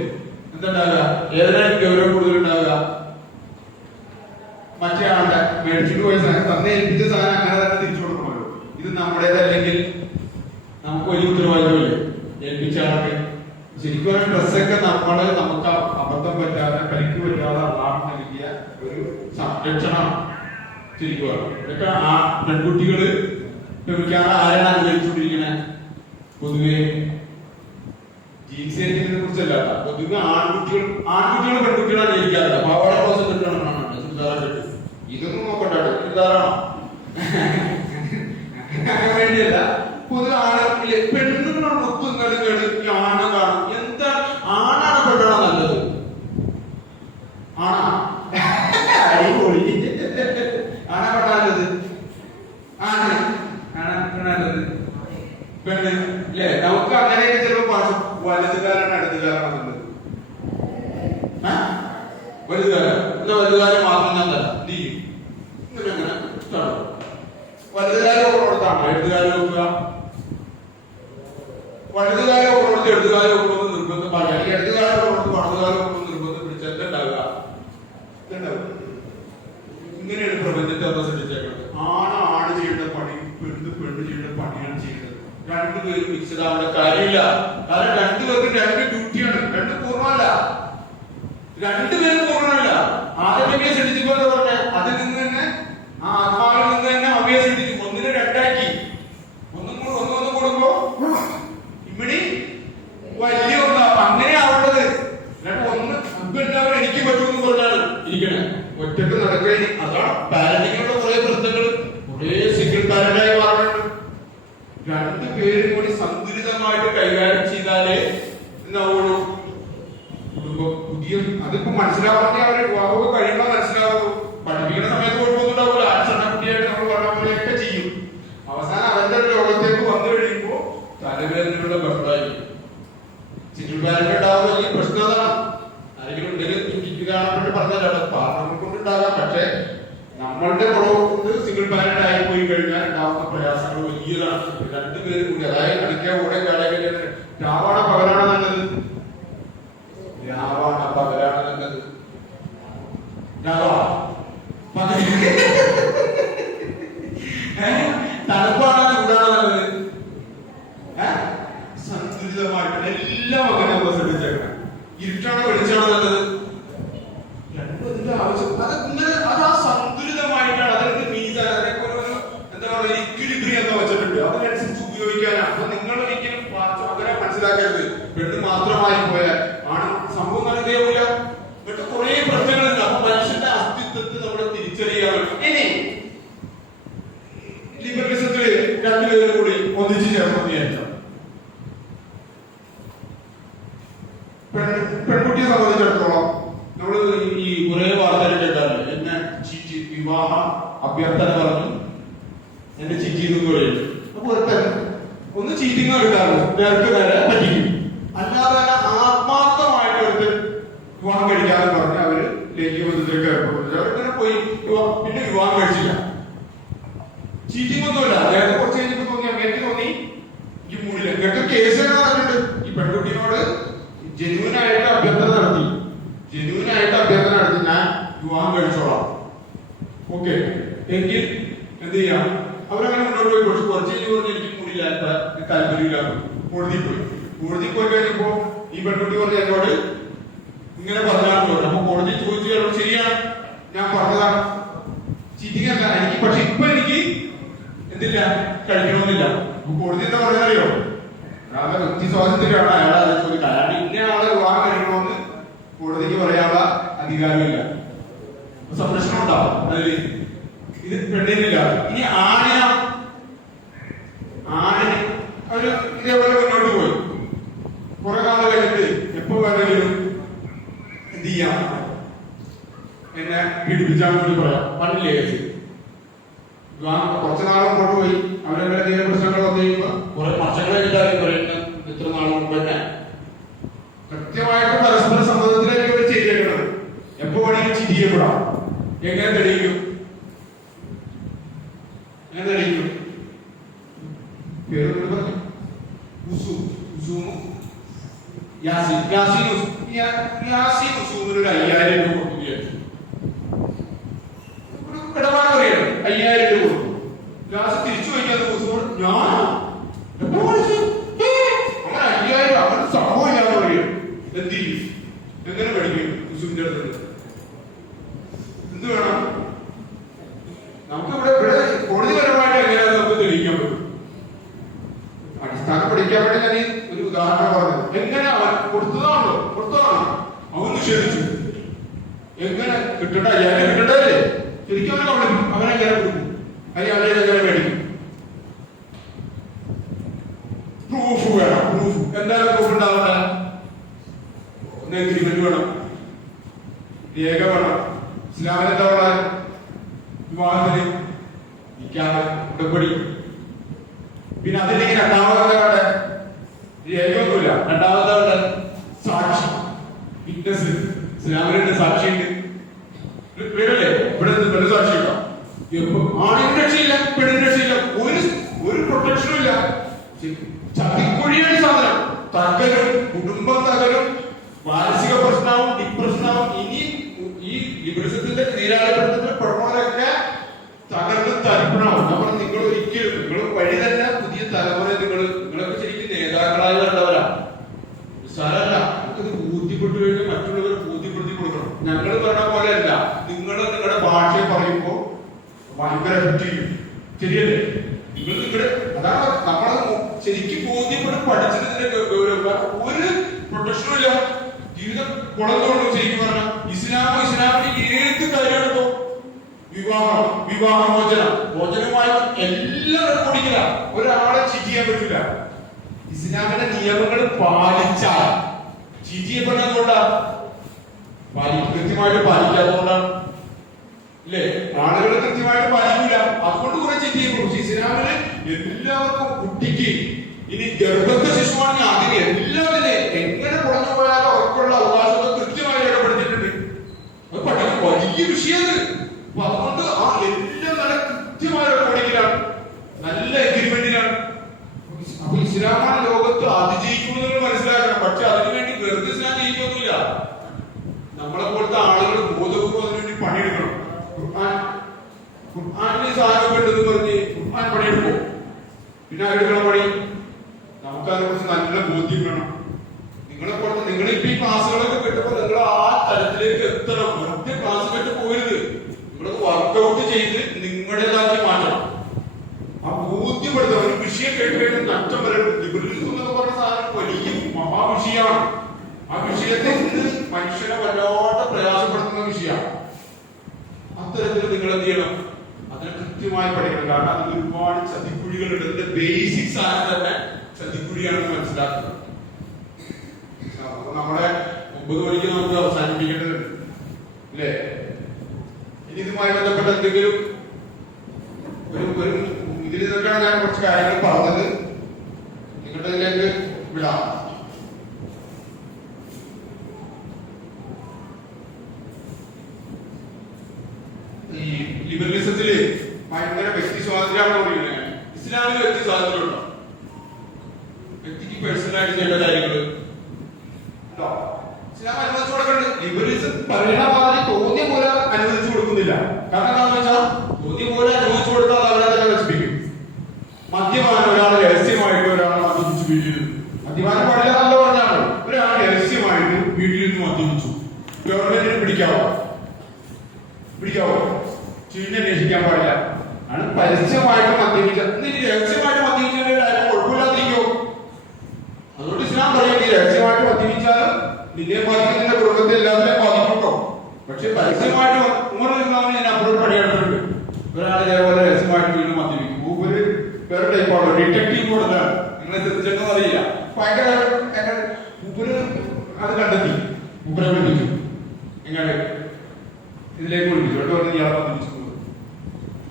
എന്താണ്ടാവുക? ഏതിനാണ് ഗൗരവം കൂടുതൽ ഉണ്ടാവുക? മറ്റേ ആളുടെ മേടിച്ചിട്ട് പോയ സാധനം, തന്നെ ഏൽപ്പിച്ച സാധനം അങ്ങനെ തന്നെ തിരിച്ചു കൊടുക്കണമല്ലോ. ഇത് നമ്മുടേതല്ലെങ്കിൽ നമുക്ക് വലിയ ഉത്തരവാദിത്തമല്ലേ ഏൽപ്പിച്ച ആൾക്ക്? ശരിക്കും ഡ്രസ്സൊക്കെ നമുക്ക് അബദ്ധം പറ്റാതെ പരിക്ക് പറ്റാതെ അള്ളാഹു നൽകിയ ഒരു സംരക്ഷണമാണ് ശരിക്കും. ഇതൊക്കെ ആ പെൺകുട്ടികള് ആരാണ് അനുഭവിച്ചുകൊണ്ടിരിക്കണേ? പൊതുവെ ജീൻസ് ഏരിയതിനെ കുറിച്ചല്ല, പൊതുവെ ആൺകുട്ടികൾ പെൺകുട്ടികളാണ് ജയിക്കാറില്ല. പാവാട ബ്ലൗസ് ഇട്ടിട്ടാണ് ഇതൊന്നും നോക്കണ്ടാണ് ചുരിദാറാണോ അങ്ങനെ വേണ്ടിയല്ല. പൊതുവെ ആണില്ലേ പെണ്ണുങ്ങളാണ് ഒത്തുന്നത് കേട്ട് ആണ് കാണും. എന്താ ആണാണ് പെണ്ണാണോ നല്ലത്? ആണാ ആണാ പെണ്ണാനത്? ആണ് പെണ്ണാനത് പെണ്ണ് അല്ലേ? നമുക്ക് അങ്ങനെയൊക്കെ ചിലപ്പോ വലുതുകാരാണ് അടുത്തുകാരാണ് നല്ലത്. വലുതുകാരൻ എന്നാ വലുതുകാരൻ മാത്രം ഞാൻ തരാം. നീ ഇങ്ങനെ ഇഷ്ടമാണ്. വലുതുകാരെ കൊടുത്താണ് എഴുതുകാരെ നോക്കുക. വലുതുകാരെ കൊടുത്ത് എഴുതുകാരെ കൊടുക്കുമെന്ന് നിർബന്ധം പറയാം. ഈ എഴുതുകാരെ കൊടുത്ത് വലതുകാരെ കൊടുക്കുമെന്ന് നിർബന്ധം പിടിച്ചാൽ എന്തുണ്ടാവുക? ഇങ്ങനെയാണ് പ്രപഞ്ചത്തെ എന്താ ശ്രദ്ധിച്ചേക്കുന്നത്. ആണ് ചെയ്യേണ്ട പണി, പെണ്ണ് ചെയ്യേണ്ട പണിയാണ് ചെയ്യുന്നത്. രണ്ടുപേരും മിക്സഡ് ആവേണ്ട കാര്യമില്ല. കാരണം രണ്ടുപേർക്കും രണ്ട് ഡ്യൂട്ടിയാണ്. രണ്ട് പൂർണ്ണമല്ല, രണ്ടുപേരും പൂർണ്ണമല്ല. ആദ്യമേ ശ്രദ്ധിച്ചപ്പോൾ പറഞ്ഞ അതിൽ നിന്ന് തന്നെ ആ ആത്മാവിൽ നിന്ന് തന്നെ അവയെ ശ്രദ്ധിച്ചു. ഒന്നിനെ രണ്ടാക്കി ഒന്നും കൂടുമ്പോ ഇവിടെ വലിയ ഒന്നാ. അങ്ങനെ ആവേണ്ടത്. ഒന്ന് ഹസ്ബൻഡ് എനിക്ക് പറ്റുമെന്ന് പറഞ്ഞാൽ ഇരിക്കണേ, ഒറ്റക്ക് നടക്കേ. അതാണ് പാരന്റിങ്ങിലുള്ള കുറെ പ്രശ്നങ്ങൾ. കുറെ സിംഗിൾ പാരന്റായി മാറുന്നുണ്ട്. രണ്ടുപേരും കൂടി സന്തുലിതമായിട്ട് കൈകാര്യം ചെയ്താലേ എന്താവുള്ളൂ കുടുംബം പുതിയ. അതിപ്പോ മനസ്സിലാവണമെങ്കിൽ അവര് വിവാഹമൊക്കെ കഴിയുമ്പോൾ മനസ്സിലാവുള്ളൂ. പഠിപ്പിക്കുന്ന സമയത്ത് കുഴപ്പമൊന്നും ഉണ്ടാവില്ല. ആഴ്ചക്കുട്ടിയായിട്ട് നമ്മൾ പറഞ്ഞ പോലെയൊക്കെ ചെയ്യും. അവസാനം അവന്റെ ലോകത്തേക്ക് വന്നു കഴിയുമ്പോ തലവേദനയുള്ള ബഹളായി. സിംഗിൾ പാരന്റ് ഉണ്ടാവുന്ന വലിയ പ്രശ്നം അതാണ്. ആരെങ്കിലും ഉണ്ടെങ്കിൽ ചിന്തിക്കുകയാണെന്ന് പറഞ്ഞാൽ പാർലമെന്റ് കൊണ്ടുണ്ടാകാം. പക്ഷെ നമ്മളുടെ കുറവുകൊണ്ട് സിംഗിൾ പാരന്റ് ആയി പോയി കഴിഞ്ഞാൽ ഉണ്ടാവുന്ന പ്രയാസങ്ങൾ വലിയതാണ്. രണ്ടുപേരും കൂടി അതായത് കളിക്കാൻ കൂടെ കളിക്കാൻ രാവാണ പകലാണ് നല്ലത്. രാവാണ പകലാണ് നല്ലത്. തണുപ്പാണ് ചൂടാണ് നല്ലത്. സന്തുലിതമായിട്ട് എല്ലാ മകനും ശ്രദ്ധിച്ചേക്കണം. ഇരുട്ടാണ് വെളിച്ചാണ് നല്ലത്. രണ്ടും അതിന്റെ ആവശ്യം. അത് ആ സന്തുലിതമായിട്ടാണ്. അതിനൊരു മീസാൻ, അതിനൊക്കെ ഒരു എന്താ പറയുക ഇക്വിലിബ്രിയം എന്ന് വെച്ചിട്ടുണ്ട്. അതിനനുസരിച്ച് ഉപയോഗിക്കാനാണ്. അപ്പൊ നിങ്ങൾ ഒരിക്കലും അങ്ങനെ മനസ്സിലാക്കരുത് പെണ്ണ് മാത്രമായി പോയാൽ ആണ് സംഭവം നൽകിയാവില്ല. എന്നിട്ട് കുറെ പ്രശ്നങ്ങളുണ്ട്. അപ്പൊ മനുഷ്യന്റെ അസ്തിത്വത്തെ നമ്മൾ തിരിച്ചറിയാൻ ഇനി ലിബറലിസത്തില് രണ്ടുപേരും കൂടി ഒന്നിച്ചു ചേർന്ന് വിചാരിച്ചോ. അപ്പൊ ഒന്ന് ചീറ്റിംഗ് എടുക്കാറുണ്ട്, നേർക്ക് നേരെ പറ്റിക്കും. അല്ലാതെ തന്നെ ആത്മാർത്ഥമായിട്ട് ഒരു വിവാഹം കഴിക്കാതെ പറഞ്ഞ് അവര് ലൈംഗിക ബന്ധത്തിലേക്ക് ഏർപ്പെടുന്നത്. അവരിങ്ങനെ പോയി പിന്നെ വിവാഹം കഴിച്ചില്ല. ചീറ്റിംഗ് ഒന്നുമില്ല. നേരത്തെ കുറച്ച് കഴിഞ്ഞിട്ട് തോന്നി, അങ്ങേക്ക് തോന്നി ഈ മൂടില്ല. ഇങ്ങനത്തെ കേസ് തന്നെ പറഞ്ഞിട്ടുണ്ട്. ഈ പെൺകുട്ടിയോട് ജെന്യൂനായിട്ട് അഭ്യർത്ഥന നടത്തി, ഞാൻ വിവാഹം കഴിച്ചോളാം, ഓക്കെ എങ്കിൽ എന്ത് ചെയ്യാം. അവരങ്ങനെ മുന്നോട്ട് പോയി. കുറച്ച് കഴിഞ്ഞ് പറഞ്ഞ് എനിക്ക് മൂടില്ല, താല്പര്യമില്ല, കോടതി പോയി കഴിഞ്ഞപ്പോ ഈ പെൺകുട്ടി പറഞ്ഞ എന്നോട് ഇങ്ങനെ പറഞ്ഞാൽ പോലെ. അപ്പൊ കോടതി ചോദിച്ചു, ശരിയാണ്, ഞാൻ പറഞ്ഞതാണ്, ചീറ്റിംഗ് അല്ല എനിക്ക്, പക്ഷെ ഇപ്പൊ എനിക്ക് എന്തില്ല, കഴിക്കണമെന്നില്ല. അപ്പൊ കോടതി എന്താ പറയുന്നറിയോ? അയാളുടെ വ്യക്തി സ്വാതന്ത്ര്യമാണ്, അയാളെ അത് ചോദിക്കുക. അയാൾ ഇന്ന ആളെ വിവാഹം കഴിക്കണമെന്ന് കോടതിക്ക് പറയാനുള്ള അധികാരമില്ല, സംരക്ഷണം ഉണ്ടാവും അതില്. ഇത് പെണ്ണിനില്ല. ഇനി ആണിന് അവര് ഇതേപോലെ മുന്നോട്ട് പോയി. കുറെ കാലം കഴിഞ്ഞിട്ട് എപ്പോ വേണമെങ്കിലും എന്ത് ചെയ്യാം, എന്നെ പീഡിപ്പിച്ചാൽ കൂടി പറയാം. പണ്ടില്ലേ കേസ് കുറച്ചു നാളും മുമ്പോട്ട് പോയി. അവരെങ്ങനെ എന്തെങ്കിലും പ്രശ്നങ്ങൾ വന്നു കഴിയുമ്പോ കുറെ വർഷങ്ങൾ കഴിഞ്ഞാലും പറയുന്നത് ഇത്ര നാളും മുമ്പ് തന്നെ കൃത്യമായിട്ട് പരസ്പര സമ്മതത്തിലേക്ക് അവർ ചെയ്തേക്കുന്നത്. എപ്പോ വേണമെങ്കിലും ചിരി ചെയ്യപ്പെടാം. എങ്ങനെ തെളിയിക്കും? പേര് പറഞ്ഞു ഒരു 5000 രൂപ കൊടുത്തു. ഇടപാട് പറയാണ് 5000 രൂപ കൊടുത്തു. ലാസ്റ്റ് തിരിച്ചു വയ്ക്കാതെ ഞാൻ അങ്ങനെ 5000 അവന് സംഭവം ഇല്ലാന്ന് പറയും. എന്ത് ചെയ്യും? എങ്ങനെ പഠിക്കും? കുസുവിന്റെ അടുത്ത് എന്ത് വേണം? നമുക്ക് ഇവിടെ കോടതിപരമായിട്ട് എങ്ങനെയാണ് നമുക്ക് തെളിയിക്കാൻ പറ്റും? അടിസ്ഥാനം പഠിക്കാൻ വേണ്ടി ഞാൻ ഒരു ഉദാഹരണം പറഞ്ഞത്. എങ്ങനെ അവൻ കൊടുത്തതാണോ അവൻ നിഷേധിച്ചു. എങ്ങനെ കിട്ടണ്ട? 5000 കിട്ടണ്ടല്ലേ? ശരിക്കും അവനെങ്ങനെ കൊടുക്കും? അവനെ എങ്ങനെ മേടിക്കും? പ്രൂഫ് വേണം. എന്താണ് പ്രൂഫ് ഉണ്ടാവട്ടെ? ഒന്ന് എഗ്രിമെന്റ് വേണം, രേഖ വേണം. ഇസ്ലാമിൽ എന്താ പറയാൻ? വിവാഹത്തിന് ഉടമ്പടി. പിന്നെ അതിലേക്ക് രണ്ടാമത്തെ രേഖയൊന്നുമില്ല. രണ്ടാമത്തെ സാക്ഷി, വിറ്റ്നസ്. ഇസ്ലാമിലുണ്ട്, സാക്ഷിയുണ്ട്. വരല്ലേ? ഇവിടെ സാക്ഷി ഉണ്ടോ? ആണിന് രക്ഷയില്ല, പെണ്ണിന് രക്ഷയില്ല, ഒരു പ്രൊട്ടക്ഷനും ഇല്ല. ചതിക്കുഴിയാണ് സാധനം. തകരും, കുടുംബം തകരും, മാനസിക പ്രശ്നവും ഡിപ്രഷനാവും. ഇനി ഈ ലിബറലിസത്തിന്റെ നീരാളിപ്പെടുത്തുന്ന പെടുന്നവരൊക്കെ തകർന്ന് തരിപ്പണാവും. നമ്മൾ നിങ്ങൾ ഒരിക്കലും നിങ്ങൾ വഴി തന്നെ പുതിയ തലമുറ നിങ്ങളൊക്കെ ശരിക്കും നേതാക്കളായി വരേണ്ടവരാ. സ്ഥലമല്ല, നമുക്കിത് ബോധ്യപ്പെട്ടു കഴിഞ്ഞാൽ മറ്റുള്ളവരെ ബോധ്യപ്പെടുത്തി കൊടുക്കണം. ഞങ്ങൾ പറഞ്ഞ പോലെയല്ല. നിങ്ങളുടെ ഭാഷയെ പറയുമ്പോ ഭയങ്കര എഫക്ട് ചെയ്യും. ശരിയല്ലേ? നിങ്ങളുടെ അതാണ് നമ്മളെ ശരിക്കും ബോധ്യപ്പെട്ട് പഠിച്ചതിന്റെ ഗൗരവം. ഒരു പ്രൊട്ടക്ഷനും ഇല്ല. ജീവിതം കുളന്നുകൊണ്ടു. ശരിക്കും പറഞ്ഞാൽ ഇസ്ലാമിന് ഏത് കാര്യം എടുത്തോ, മോചനവുമായി എല്ലാം റെക്കോർഡിങ്ങില്ല. ഒരാളെ ചീറ്റ് ചെയ്യാൻ പറ്റില്ല. ഇസ്ലാമിന്റെ നിയമങ്ങൾ പാലിച്ചാൽ ചീറ്റ് ചെയ്യപ്പെടുന്നതുകൊണ്ടാണ്, കൃത്യമായിട്ട് പാലിക്കാത്തതുകൊണ്ടാണ്. ഇല്ലേ? ആളുകൾ കൃത്യമായിട്ട് പാലിക്കില്ല, അതുകൊണ്ട് കുറെ ചീറ്റ് ചെയ്യപ്പെടും. പക്ഷെ ഇസ്ലാമിന് എല്ലാവർക്കും, കുട്ടിക്ക് ഇനി ഗർഭസ്ഥ ശിശുവാണെങ്കിൽ അതിന് എല്ലാവരും എങ്ങനെ കുറഞ്ഞു പോയാലും അവർക്കുള്ള അവകാശങ്ങൾ കൃത്യമായി രേഖപ്പെടുത്തിയിട്ടുണ്ട്. അത് പഠിക്കാൻ വലിയ വിഷയമാണ്. അപ്പൊ അതുകൊണ്ട് ആ എല്ലാം നല്ല കൃത്യമായ റെക്കോർഡിങ്ങിലാണ്, നല്ല എഗ്രിമെന്റിലാണ്. അപ്പൊ ഇസ്ലാമാണ് ലോകത്ത് അതിജയിക്കുന്നത് മനസ്സിലാക്കണം. പക്ഷെ അതിനുവേണ്ടി വെറുതെ ഇസ്ലാം ജയിക്കൊന്നുമില്ല. നമ്മളെ പോലത്തെ ആളുകൾ ബോധപൂർവ്വം അതിനുവേണ്ടി പണിയെടുക്കണം. ഖുർആനിൽ സാധനം ഉണ്ടെന്ന് പറഞ്ഞ് ഖുർആൻ പണിയെടുക്കും. പിന്നെ ആരെടുക്കണം പണി? നമുക്ക് അതിനെ കുറിച്ച് നല്ല ബോധ്യം വേണം. നിങ്ങളിപ്പോ ഈ ക്ലാസ്സുകളൊക്കെ കിട്ടുമ്പോൾ നിങ്ങൾ ആ തലത്തിലേക്ക് എത്തണം. വെറുതെ ക്ലാസ് കേട്ട് പോകരുത്. നിങ്ങളത് വർക്ക്ഔട്ട് ചെയ്ത് നിങ്ങളുടേതാക്കി മാറ്റണം. ആ ബോധ്യപ്പെടുത്തണം. ഒരു വിഷയം കേട്ട് കഴിഞ്ഞാൽ നഷ്ടം വരും. ലിബറലിസം എന്നൊക്കെ പറഞ്ഞ സാധനം വലിയ മഹാവിഷയമാണ്. ആ വിഷയത്തെ ഇന്ന് മനുഷ്യനെ വല്ലാതെ പ്രയാസപ്പെടുത്തുന്ന വിഷയമാണ്. അത്തരത്തിൽ നിങ്ങൾ എന്ത് ചെയ്യണം? അതിനെ കൃത്യമായി പഠിക്കണം. കാരണം അതിൽ ഒരുപാട് ചതിക്കുഴികളുണ്ട്. അതിന്റെ ബേസിക്സ് ആണ് തന്നെ ചതിക്കുഴിയാണെന്ന് മനസ്സിലാക്കുന്നത്. നമ്മളെ 9 മണിക്ക് നമുക്ക് അവസാനിപ്പിക്കേണ്ടതുണ്ട്, അല്ലേ? ഇനി ഇതുമായി ബന്ധപ്പെട്ട എന്തെങ്കിലും ഇതിൽ നിന്നൊക്കെയാണ് ഞാൻ കുറച്ച് കാര്യങ്ങൾ പറഞ്ഞത്. നിങ്ങളുടെ ഇതിലേക്ക് വിടാം. ഈ ലിബറലിസത്തില് ഭയങ്കര വ്യക്തി സ്വാതന്ത്ര്യമാണ് പറയുന്നത്. ഇസ്ലാമിൽ വ്യക്തി സ്വാതന്ത്ര്യം ഉണ്ടോ? വ്യക്തിക്ക് പേഴ്സണലായിട്ട് ചെയ്യേണ്ട കാര്യങ്ങൾ ഉണ്ടോ? ഇസ്ലാം അനുവദിച്ചു കൊടുക്കുന്നുണ്ട്. ലിബറലിസം പരിണാമാതി തോന്നിയ പോലെ അനുവദിച്ചു കൊടുക്കുന്നില്ല. കാരണം എന്താണെന്ന് വെച്ചാൽ തോന്നിയ പോലെ അനുവദിച്ചു കൊടുത്താൽ അവരെ തന്നെ നശിപ്പിക്കും. മദ്യപാനം ഒരാൾ രഹസ്യമായിട്ട് ഒരാൾ മദ്യപിച്ചു വീട്ടിലിരുന്നു. മദ്യപാനം പാടില്ല എന്നല്ല പറഞ്ഞാണ്. ഒരാൾ രഹസ്യമായിട്ട് വീട്ടിലിരുന്ന് മദ്യപിച്ചു. ഗവൺമെന്റിന് പിടിക്കാവോ? ചീഞ്ഞ അന്വേഷിക്കാൻ പാടില്ല. ആണ് പരസ്യമായിട്ട് മദ്യപിച്ച രഹസ്യമായിട്ട് മദ്യപിച്ചാൽ കുഴപ്പമില്ലാതിരിക്കോ? അതുകൊണ്ട് ഇസ്ലാം പറയുന്നത് രഹസ്യമായിട്ട് മദ്യപിച്ചാലും നിന്നെ ബാധിക്കുന്നതിന്റെ കുടുംബത്തെ എല്ലാത്തിനെയും ബാധിക്കുന്നുണ്ടോ? പക്ഷെ പരസ്യമായിട്ട് ഉമ്മറിനാമെ ഞാൻ അപ്പോഴും പണിയെടുത്തിട്ടുണ്ട്. ഒരാൾ ഇതേപോലെ രഹസ്യമായിട്ട് വീണ്ടും മദ്യപിക്കും. മൂപ്പര് വേറെ ടൈപ്പാണ്, ഡിറ്റക്റ്റീവ് കൊടുത്താണ്. നിങ്ങളെ ശ്രദ്ധിച്ചെന്ന് അറിയില്ല. ഭയങ്കര മൂപ്പര് അത് കണ്ടെത്തി. മൂപ്പരെ വിളിപ്പിച്ചു. എങ്ങനെ ഇതിലേക്ക് വിളിപ്പിച്ചു. എന്നിട്ട് പറഞ്ഞ് ഇയാളെ മദ്യപിച്ചു.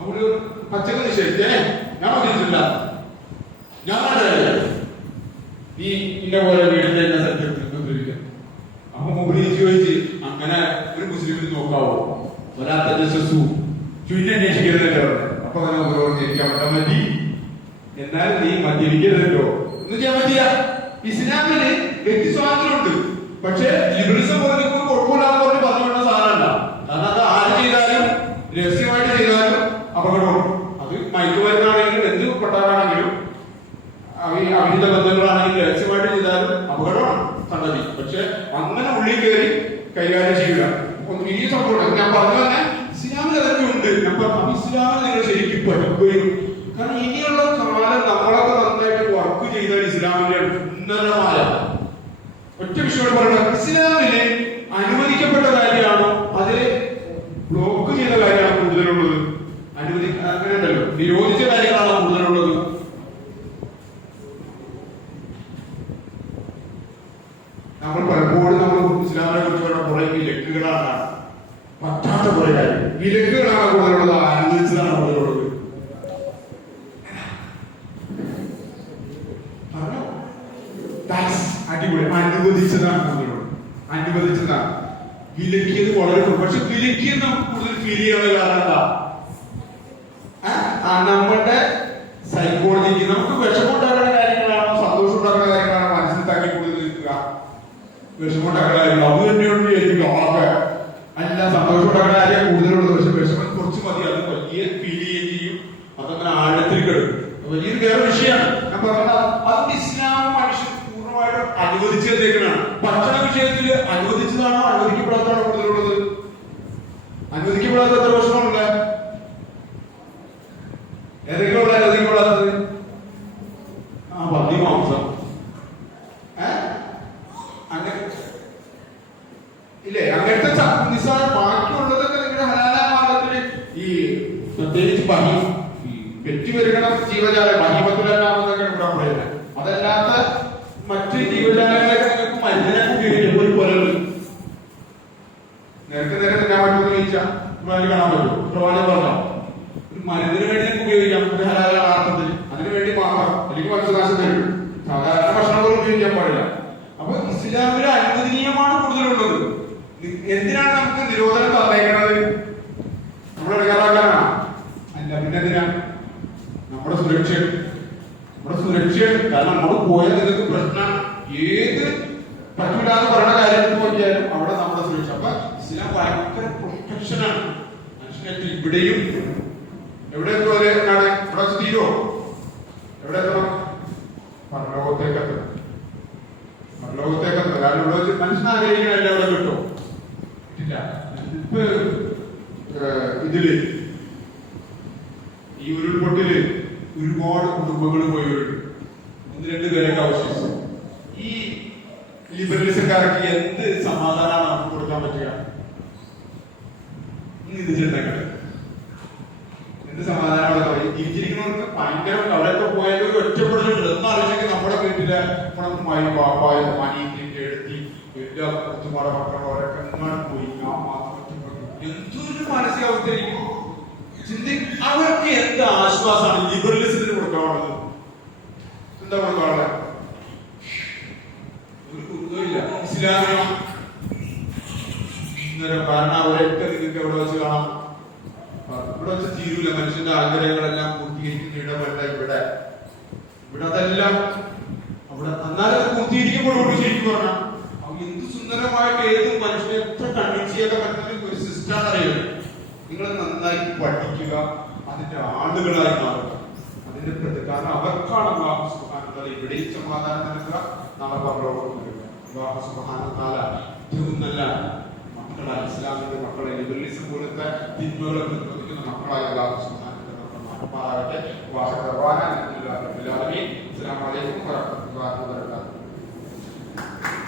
അവര് പച്ചക്ക് നിഷേധിച്ചേ ഞാൻ മദ്യപിച്ചില്ല, ഞാൻ ഈ ഇന്ന പോലെ വീടിന്റെ എന്നെ സ്ഥലത്ത് ഉപയോഗിക്കാം. അപ്പൊ മൂപ്പര് ചോദിച്ച് അങ്ങനെ ഒരു മുസ്ലിമിന് നോക്കാവോ? ഒരാത്ത ചുറ്റന്വേഷിക്കരുതല്ലോ. അപ്പൊ അങ്ങനെ ഉപയോഗിക്കാൻ മതി. എന്നാൽ നീ മദ്യപിക്കരുതല്ലോ എന്ന് ചെയ്യാൻ പറ്റില്ല. ഇസ്ലാമിന് വ്യക്തി സ്വാതന്ത്ര്യമുണ്ട്. പക്ഷെ ലിബറലിസം പറഞ്ഞപ്പോൾ കുഴപ്പമില്ലാന്ന് പറഞ്ഞ് പറഞ്ഞുകൊണ്ട സാധനമല്ല. കാരണം അത് ആര് ചെയ്താലും രഹസ്യമായിട്ട് ചെയ്താലും അപകടമാണ്. അത് മയക്കുമരുന്നാണെങ്കിലും എന്ത് പെട്ടാണെങ്കിലും അവിഹിത ബന്ധങ്ങളാണെങ്കിലും രഹസ്യമായിട്ട് ചെയ്താലും അപകടമാണ് സംഗതി. പക്ഷെ അങ്ങനെ ഉള്ളിൽ കയറി കൈകാര്യം ചെയ്യുക ഈ സംഭവം ഞാൻ പറഞ്ഞു തന്നെ ഇസ്ലാമിൽ അതൊക്കെ ഉണ്ട്. ഞാൻ പറഞ്ഞു ഇസ്ലാമിൽ നിങ്ങൾ ശരിക്കും പഠിക്കുകയും കാരണം ഇനിയുള്ള കാലം നമ്മളൊക്കെ നന്നായിട്ട് വർക്ക് ചെയ്താൽ ഇസ്ലാമിന്റെ ഉന്നതമായ ഒറ്റ വിഷയം പറയുന്നത് ഇസ്ലാമില് അനുവദിക്കപ്പെട്ട കാര്യമാണോ അതിൽ ബ്ലോക്ക് ചെയ്ത കാര്യമാണ് കൂടുതലുള്ളത്? അങ്ങനെ ഉണ്ടല്ലോ, നിരോധിച്ച കാര്യങ്ങളാണോ കൂടുതലുള്ളത്? നമ്മൾ പലപ്പോഴും നമ്മൾ ഇസ്ലാമിനെ കുറിച്ച് പറയുന്ന കുറെ വിലക്കുകളാണ്, പറ്റാത്ത കുറെ കാര്യം വിലക്കുകളാണ് കൂടുതലുള്ളത്, അനുവദിച്ചതാണ് കൂടുതലുള്ളത്. അടിപൊളി, അനുവദിച്ചതാണ് കൂടുതലുള്ളത്. അനുവദിച്ചതാണ്. വിലക്കിയത് വളരെ കുറവ്. പക്ഷെ വിലക്കിയത് നമുക്ക് കൂടുതൽ ഫീൽ ചെയ്യാനുള്ള കാരണം എന്താ? നമ്മുടെ സൈക്കോളജിക്ക് നമുക്ക് വിഷമമുണ്ടാക്കുന്ന കാര്യങ്ങളാണോ സന്തോഷം ഉണ്ടാക്കുന്ന കാര്യങ്ങളാണോ മനസ്സിൽ തങ്ങി കൂടുതൽ നിൽക്കുക? വിഷമമുണ്ടാക്കുന്ന കാര്യങ്ങൾ അത് തന്നെയാണ് വിചാരിക്കുക. ആകെ അല്ല, സന്തോഷം ഉണ്ടാക്കുന്ന കാര്യം കൂടുതലുള്ളത്. പക്ഷെ വിഷമം കുറച്ച് മതി, അത് വലിയ ഫീൽ ചെയ്യുകയും ചെയ്യും. അതങ്ങനെ ആഴത്തിൽ കിടക്കും. വലിയൊരു വേറെ വിഷയമാണ് ഞാൻ പറഞ്ഞത്. അത് ഇസ്ലാം മനുഷ്യൻ പൂർണ്ണമായിട്ടും അനുവദിച്ചേക്കാണ്. ഭക്ഷണ വിഷയത്തിൽ അനുവദിച്ചതാണോ അനുവദിക്കപ്പെടാത്തതാണോ കൂടുതലുള്ളത്? അനുവദിക്കപ്പെടാത്ത എത്ര പ്രശ്നമുണ്ട്? ഏതൊക്കെയുള്ള അനുവദിക്കപ്പെടാത്തത്? പന്നി മാംസം അങ്ങനെ ഇല്ലേ? അങ്ങനത്തെ നിസ്സാര ബാക്കിയുള്ളതൊക്കെ നിങ്ങളുടെ ഹലാലായ മാർഗത്തില് ഈ പ്രത്യേകിച്ച് പെറ്റി വരുന്ന ജീവജാല മഹിമത്തിലെല്ലാമെന്നൊക്കെ ഇവിടെ പറയുന്നത്. അതല്ലാത്ത മറ്റ് ജീവജാലങ്ങളൊക്കെ നിങ്ങൾക്ക് മരുന്നിനൊക്കെ ഉപയോഗിക്കും. ഒരു കൊലകൾ നേരത്തെ തിന്നാൻ പറ്റുമെന്ന് ചോദിച്ചാൽ കാണാൻ പറ്റും. പ്രവാചകൻ പറഞ്ഞോ ഒരു മരുന്നിന് വേണ്ടി നിങ്ങൾക്ക് ഉപയോഗിക്കാം. ഒരു ഹലാലായ അർത്ഥത്തിൽ അതിനു വേണ്ടി മാത്രം, അല്ലെങ്കിൽ മത്സ്യനാശം തരും. സാധാരണ ഭക്ഷണം പോലും ഉപയോഗിക്കാൻ പാടില്ല. അപ്പൊ ഇസ്ലാമിലെ അനുവദനീയമാണ് കൂടുതലുള്ളത്. എന്തിനാണ് നമുക്ക് നിരോധനം തന്നേക്കുന്നത്? നമ്മൾ ഇടകാലാക്കാനാണ്? അല്ല, പിന്നെ എന്തിനാണ്? നമ്മുടെ സുരക്ഷയാണ്. കാരണം നമ്മൾ പോയാൽ നിങ്ങൾക്ക് പ്രശ്നമാണ്. ഏത് പറ്റൂലാന്ന് പറയുന്ന കാര്യത്തിൽ നോക്കിയാലും അവിടെ നമ്മുടെ സുരക്ഷ. അപ്പൊ ഇസ്ലാം ഭയങ്കര പ്രൊട്ടക്ഷനാണ് മനുഷ്യനായിട്ട്. ഇവിടെയും എവിടെ പോലെ എന്താണ് ഇവിടെ തീരോ? എവിടെ എത്തണം? പരലോകത്തേക്ക് എത്തണം. കാരണം ഇവിടെ വെച്ച് മനുഷ്യൻ ആഗ്രഹിക്കുന്ന എല്ലാം ഇവിടെ കിട്ടും. ഇല്ല, ഇപ്പൊ ഇതില് ഈ ഉരുൾപൊട്ടില് ഒരുപാട് കുടുംബങ്ങൾ പോയി വീഴും. 1-2 പേരൊക്കെ അവശേഷിച്ചു. ഈ ലിബറലിസക്കാർക്ക് എന്ത് സമാധാനമാണ് നമുക്ക് കൊടുക്കാൻ പറ്റുക? ഇത് ചിന്തകള് എന്ത് സമാധാനമാണ്? ജീവിച്ചിരിക്കുന്നവർക്ക് ഭയങ്കര അവരൊക്കെ പോയാൽ ഒരു ഒറ്റപ്പെടലുണ്ട്. എന്നാലോചിച്ചെങ്കിൽ നമ്മുടെ വീട്ടിലെ നമ്മുടെ പാപ്പായ അനിയത്തിന്റെ എടുത്തി എല്ലാ കൊച്ചുമാടെ മക്കളും അവരൊക്കെ എങ്ങാണ്ട് പോയി. ഞാൻ മാത്രം എന്തൊരു മാനസികാവസ്ഥയായിരിക്കും. അവർക്ക് എന്ത് ആശ്വാസമാണ് ലിബറലിസത്തിന് കൊടുക്കാനുള്ളത്? എന്താ കൊടുക്കാനുള്ളത്? ഒരു കുറുക്കില്ല. ഇസ്ലാമിനോ കാരണം അവരൊക്കെ നിങ്ങൾക്ക് എവിടെ വെച്ച് കാണാം? ഇവിടെ വെച്ച് തീരൂല. മനുഷ്യന്റെ ആഗ്രഹങ്ങളെല്ലാം പൂർത്തീകരിക്കുന്ന ഇടമല്ല ഇവിടെ. ഇവിടെ അതെല്ലാം അവിടെ എന്നാലും പൂർത്തീകരിക്കപ്പെടുള്ളൂ. ശരിക്കും പറഞ്ഞാൽ എന്ത് സുന്ദരമായിട്ട് ഏത് മനുഷ്യനെ എത്ര കൺവിൻസ് ചെയ്യാൻ പറ്റുന്ന ഒരു സിസ്റ്റം അറിയുന്നത്. നിങ്ങൾ നന്നായി പഠിക്കുക, അതിന്റെ ആളുകളായി മാറുക. അതിന്റെ കാരണം അവർക്കാണ് അല്ലാഹു സുബ്ഹാനഹു വ തആല ഇവിടെയും സമാധാനം നൽകുക, നാളെ പരലോകത്തും നൽകുക. അല്ലാഹു സുബ്ഹാനഹു വ തആല ഏറ്റവും നല്ല മക്കളെ, ഇസ്ലാമിന്റെ മക്കളെ, ലിബറലിസം പോലത്തെ തിന്മകളെ പ്രതിരോധിക്കുന്ന മക്കളായി അല്ലാഹു സുബ്ഹാനഹു വ തആല മാറാവട്ടെ.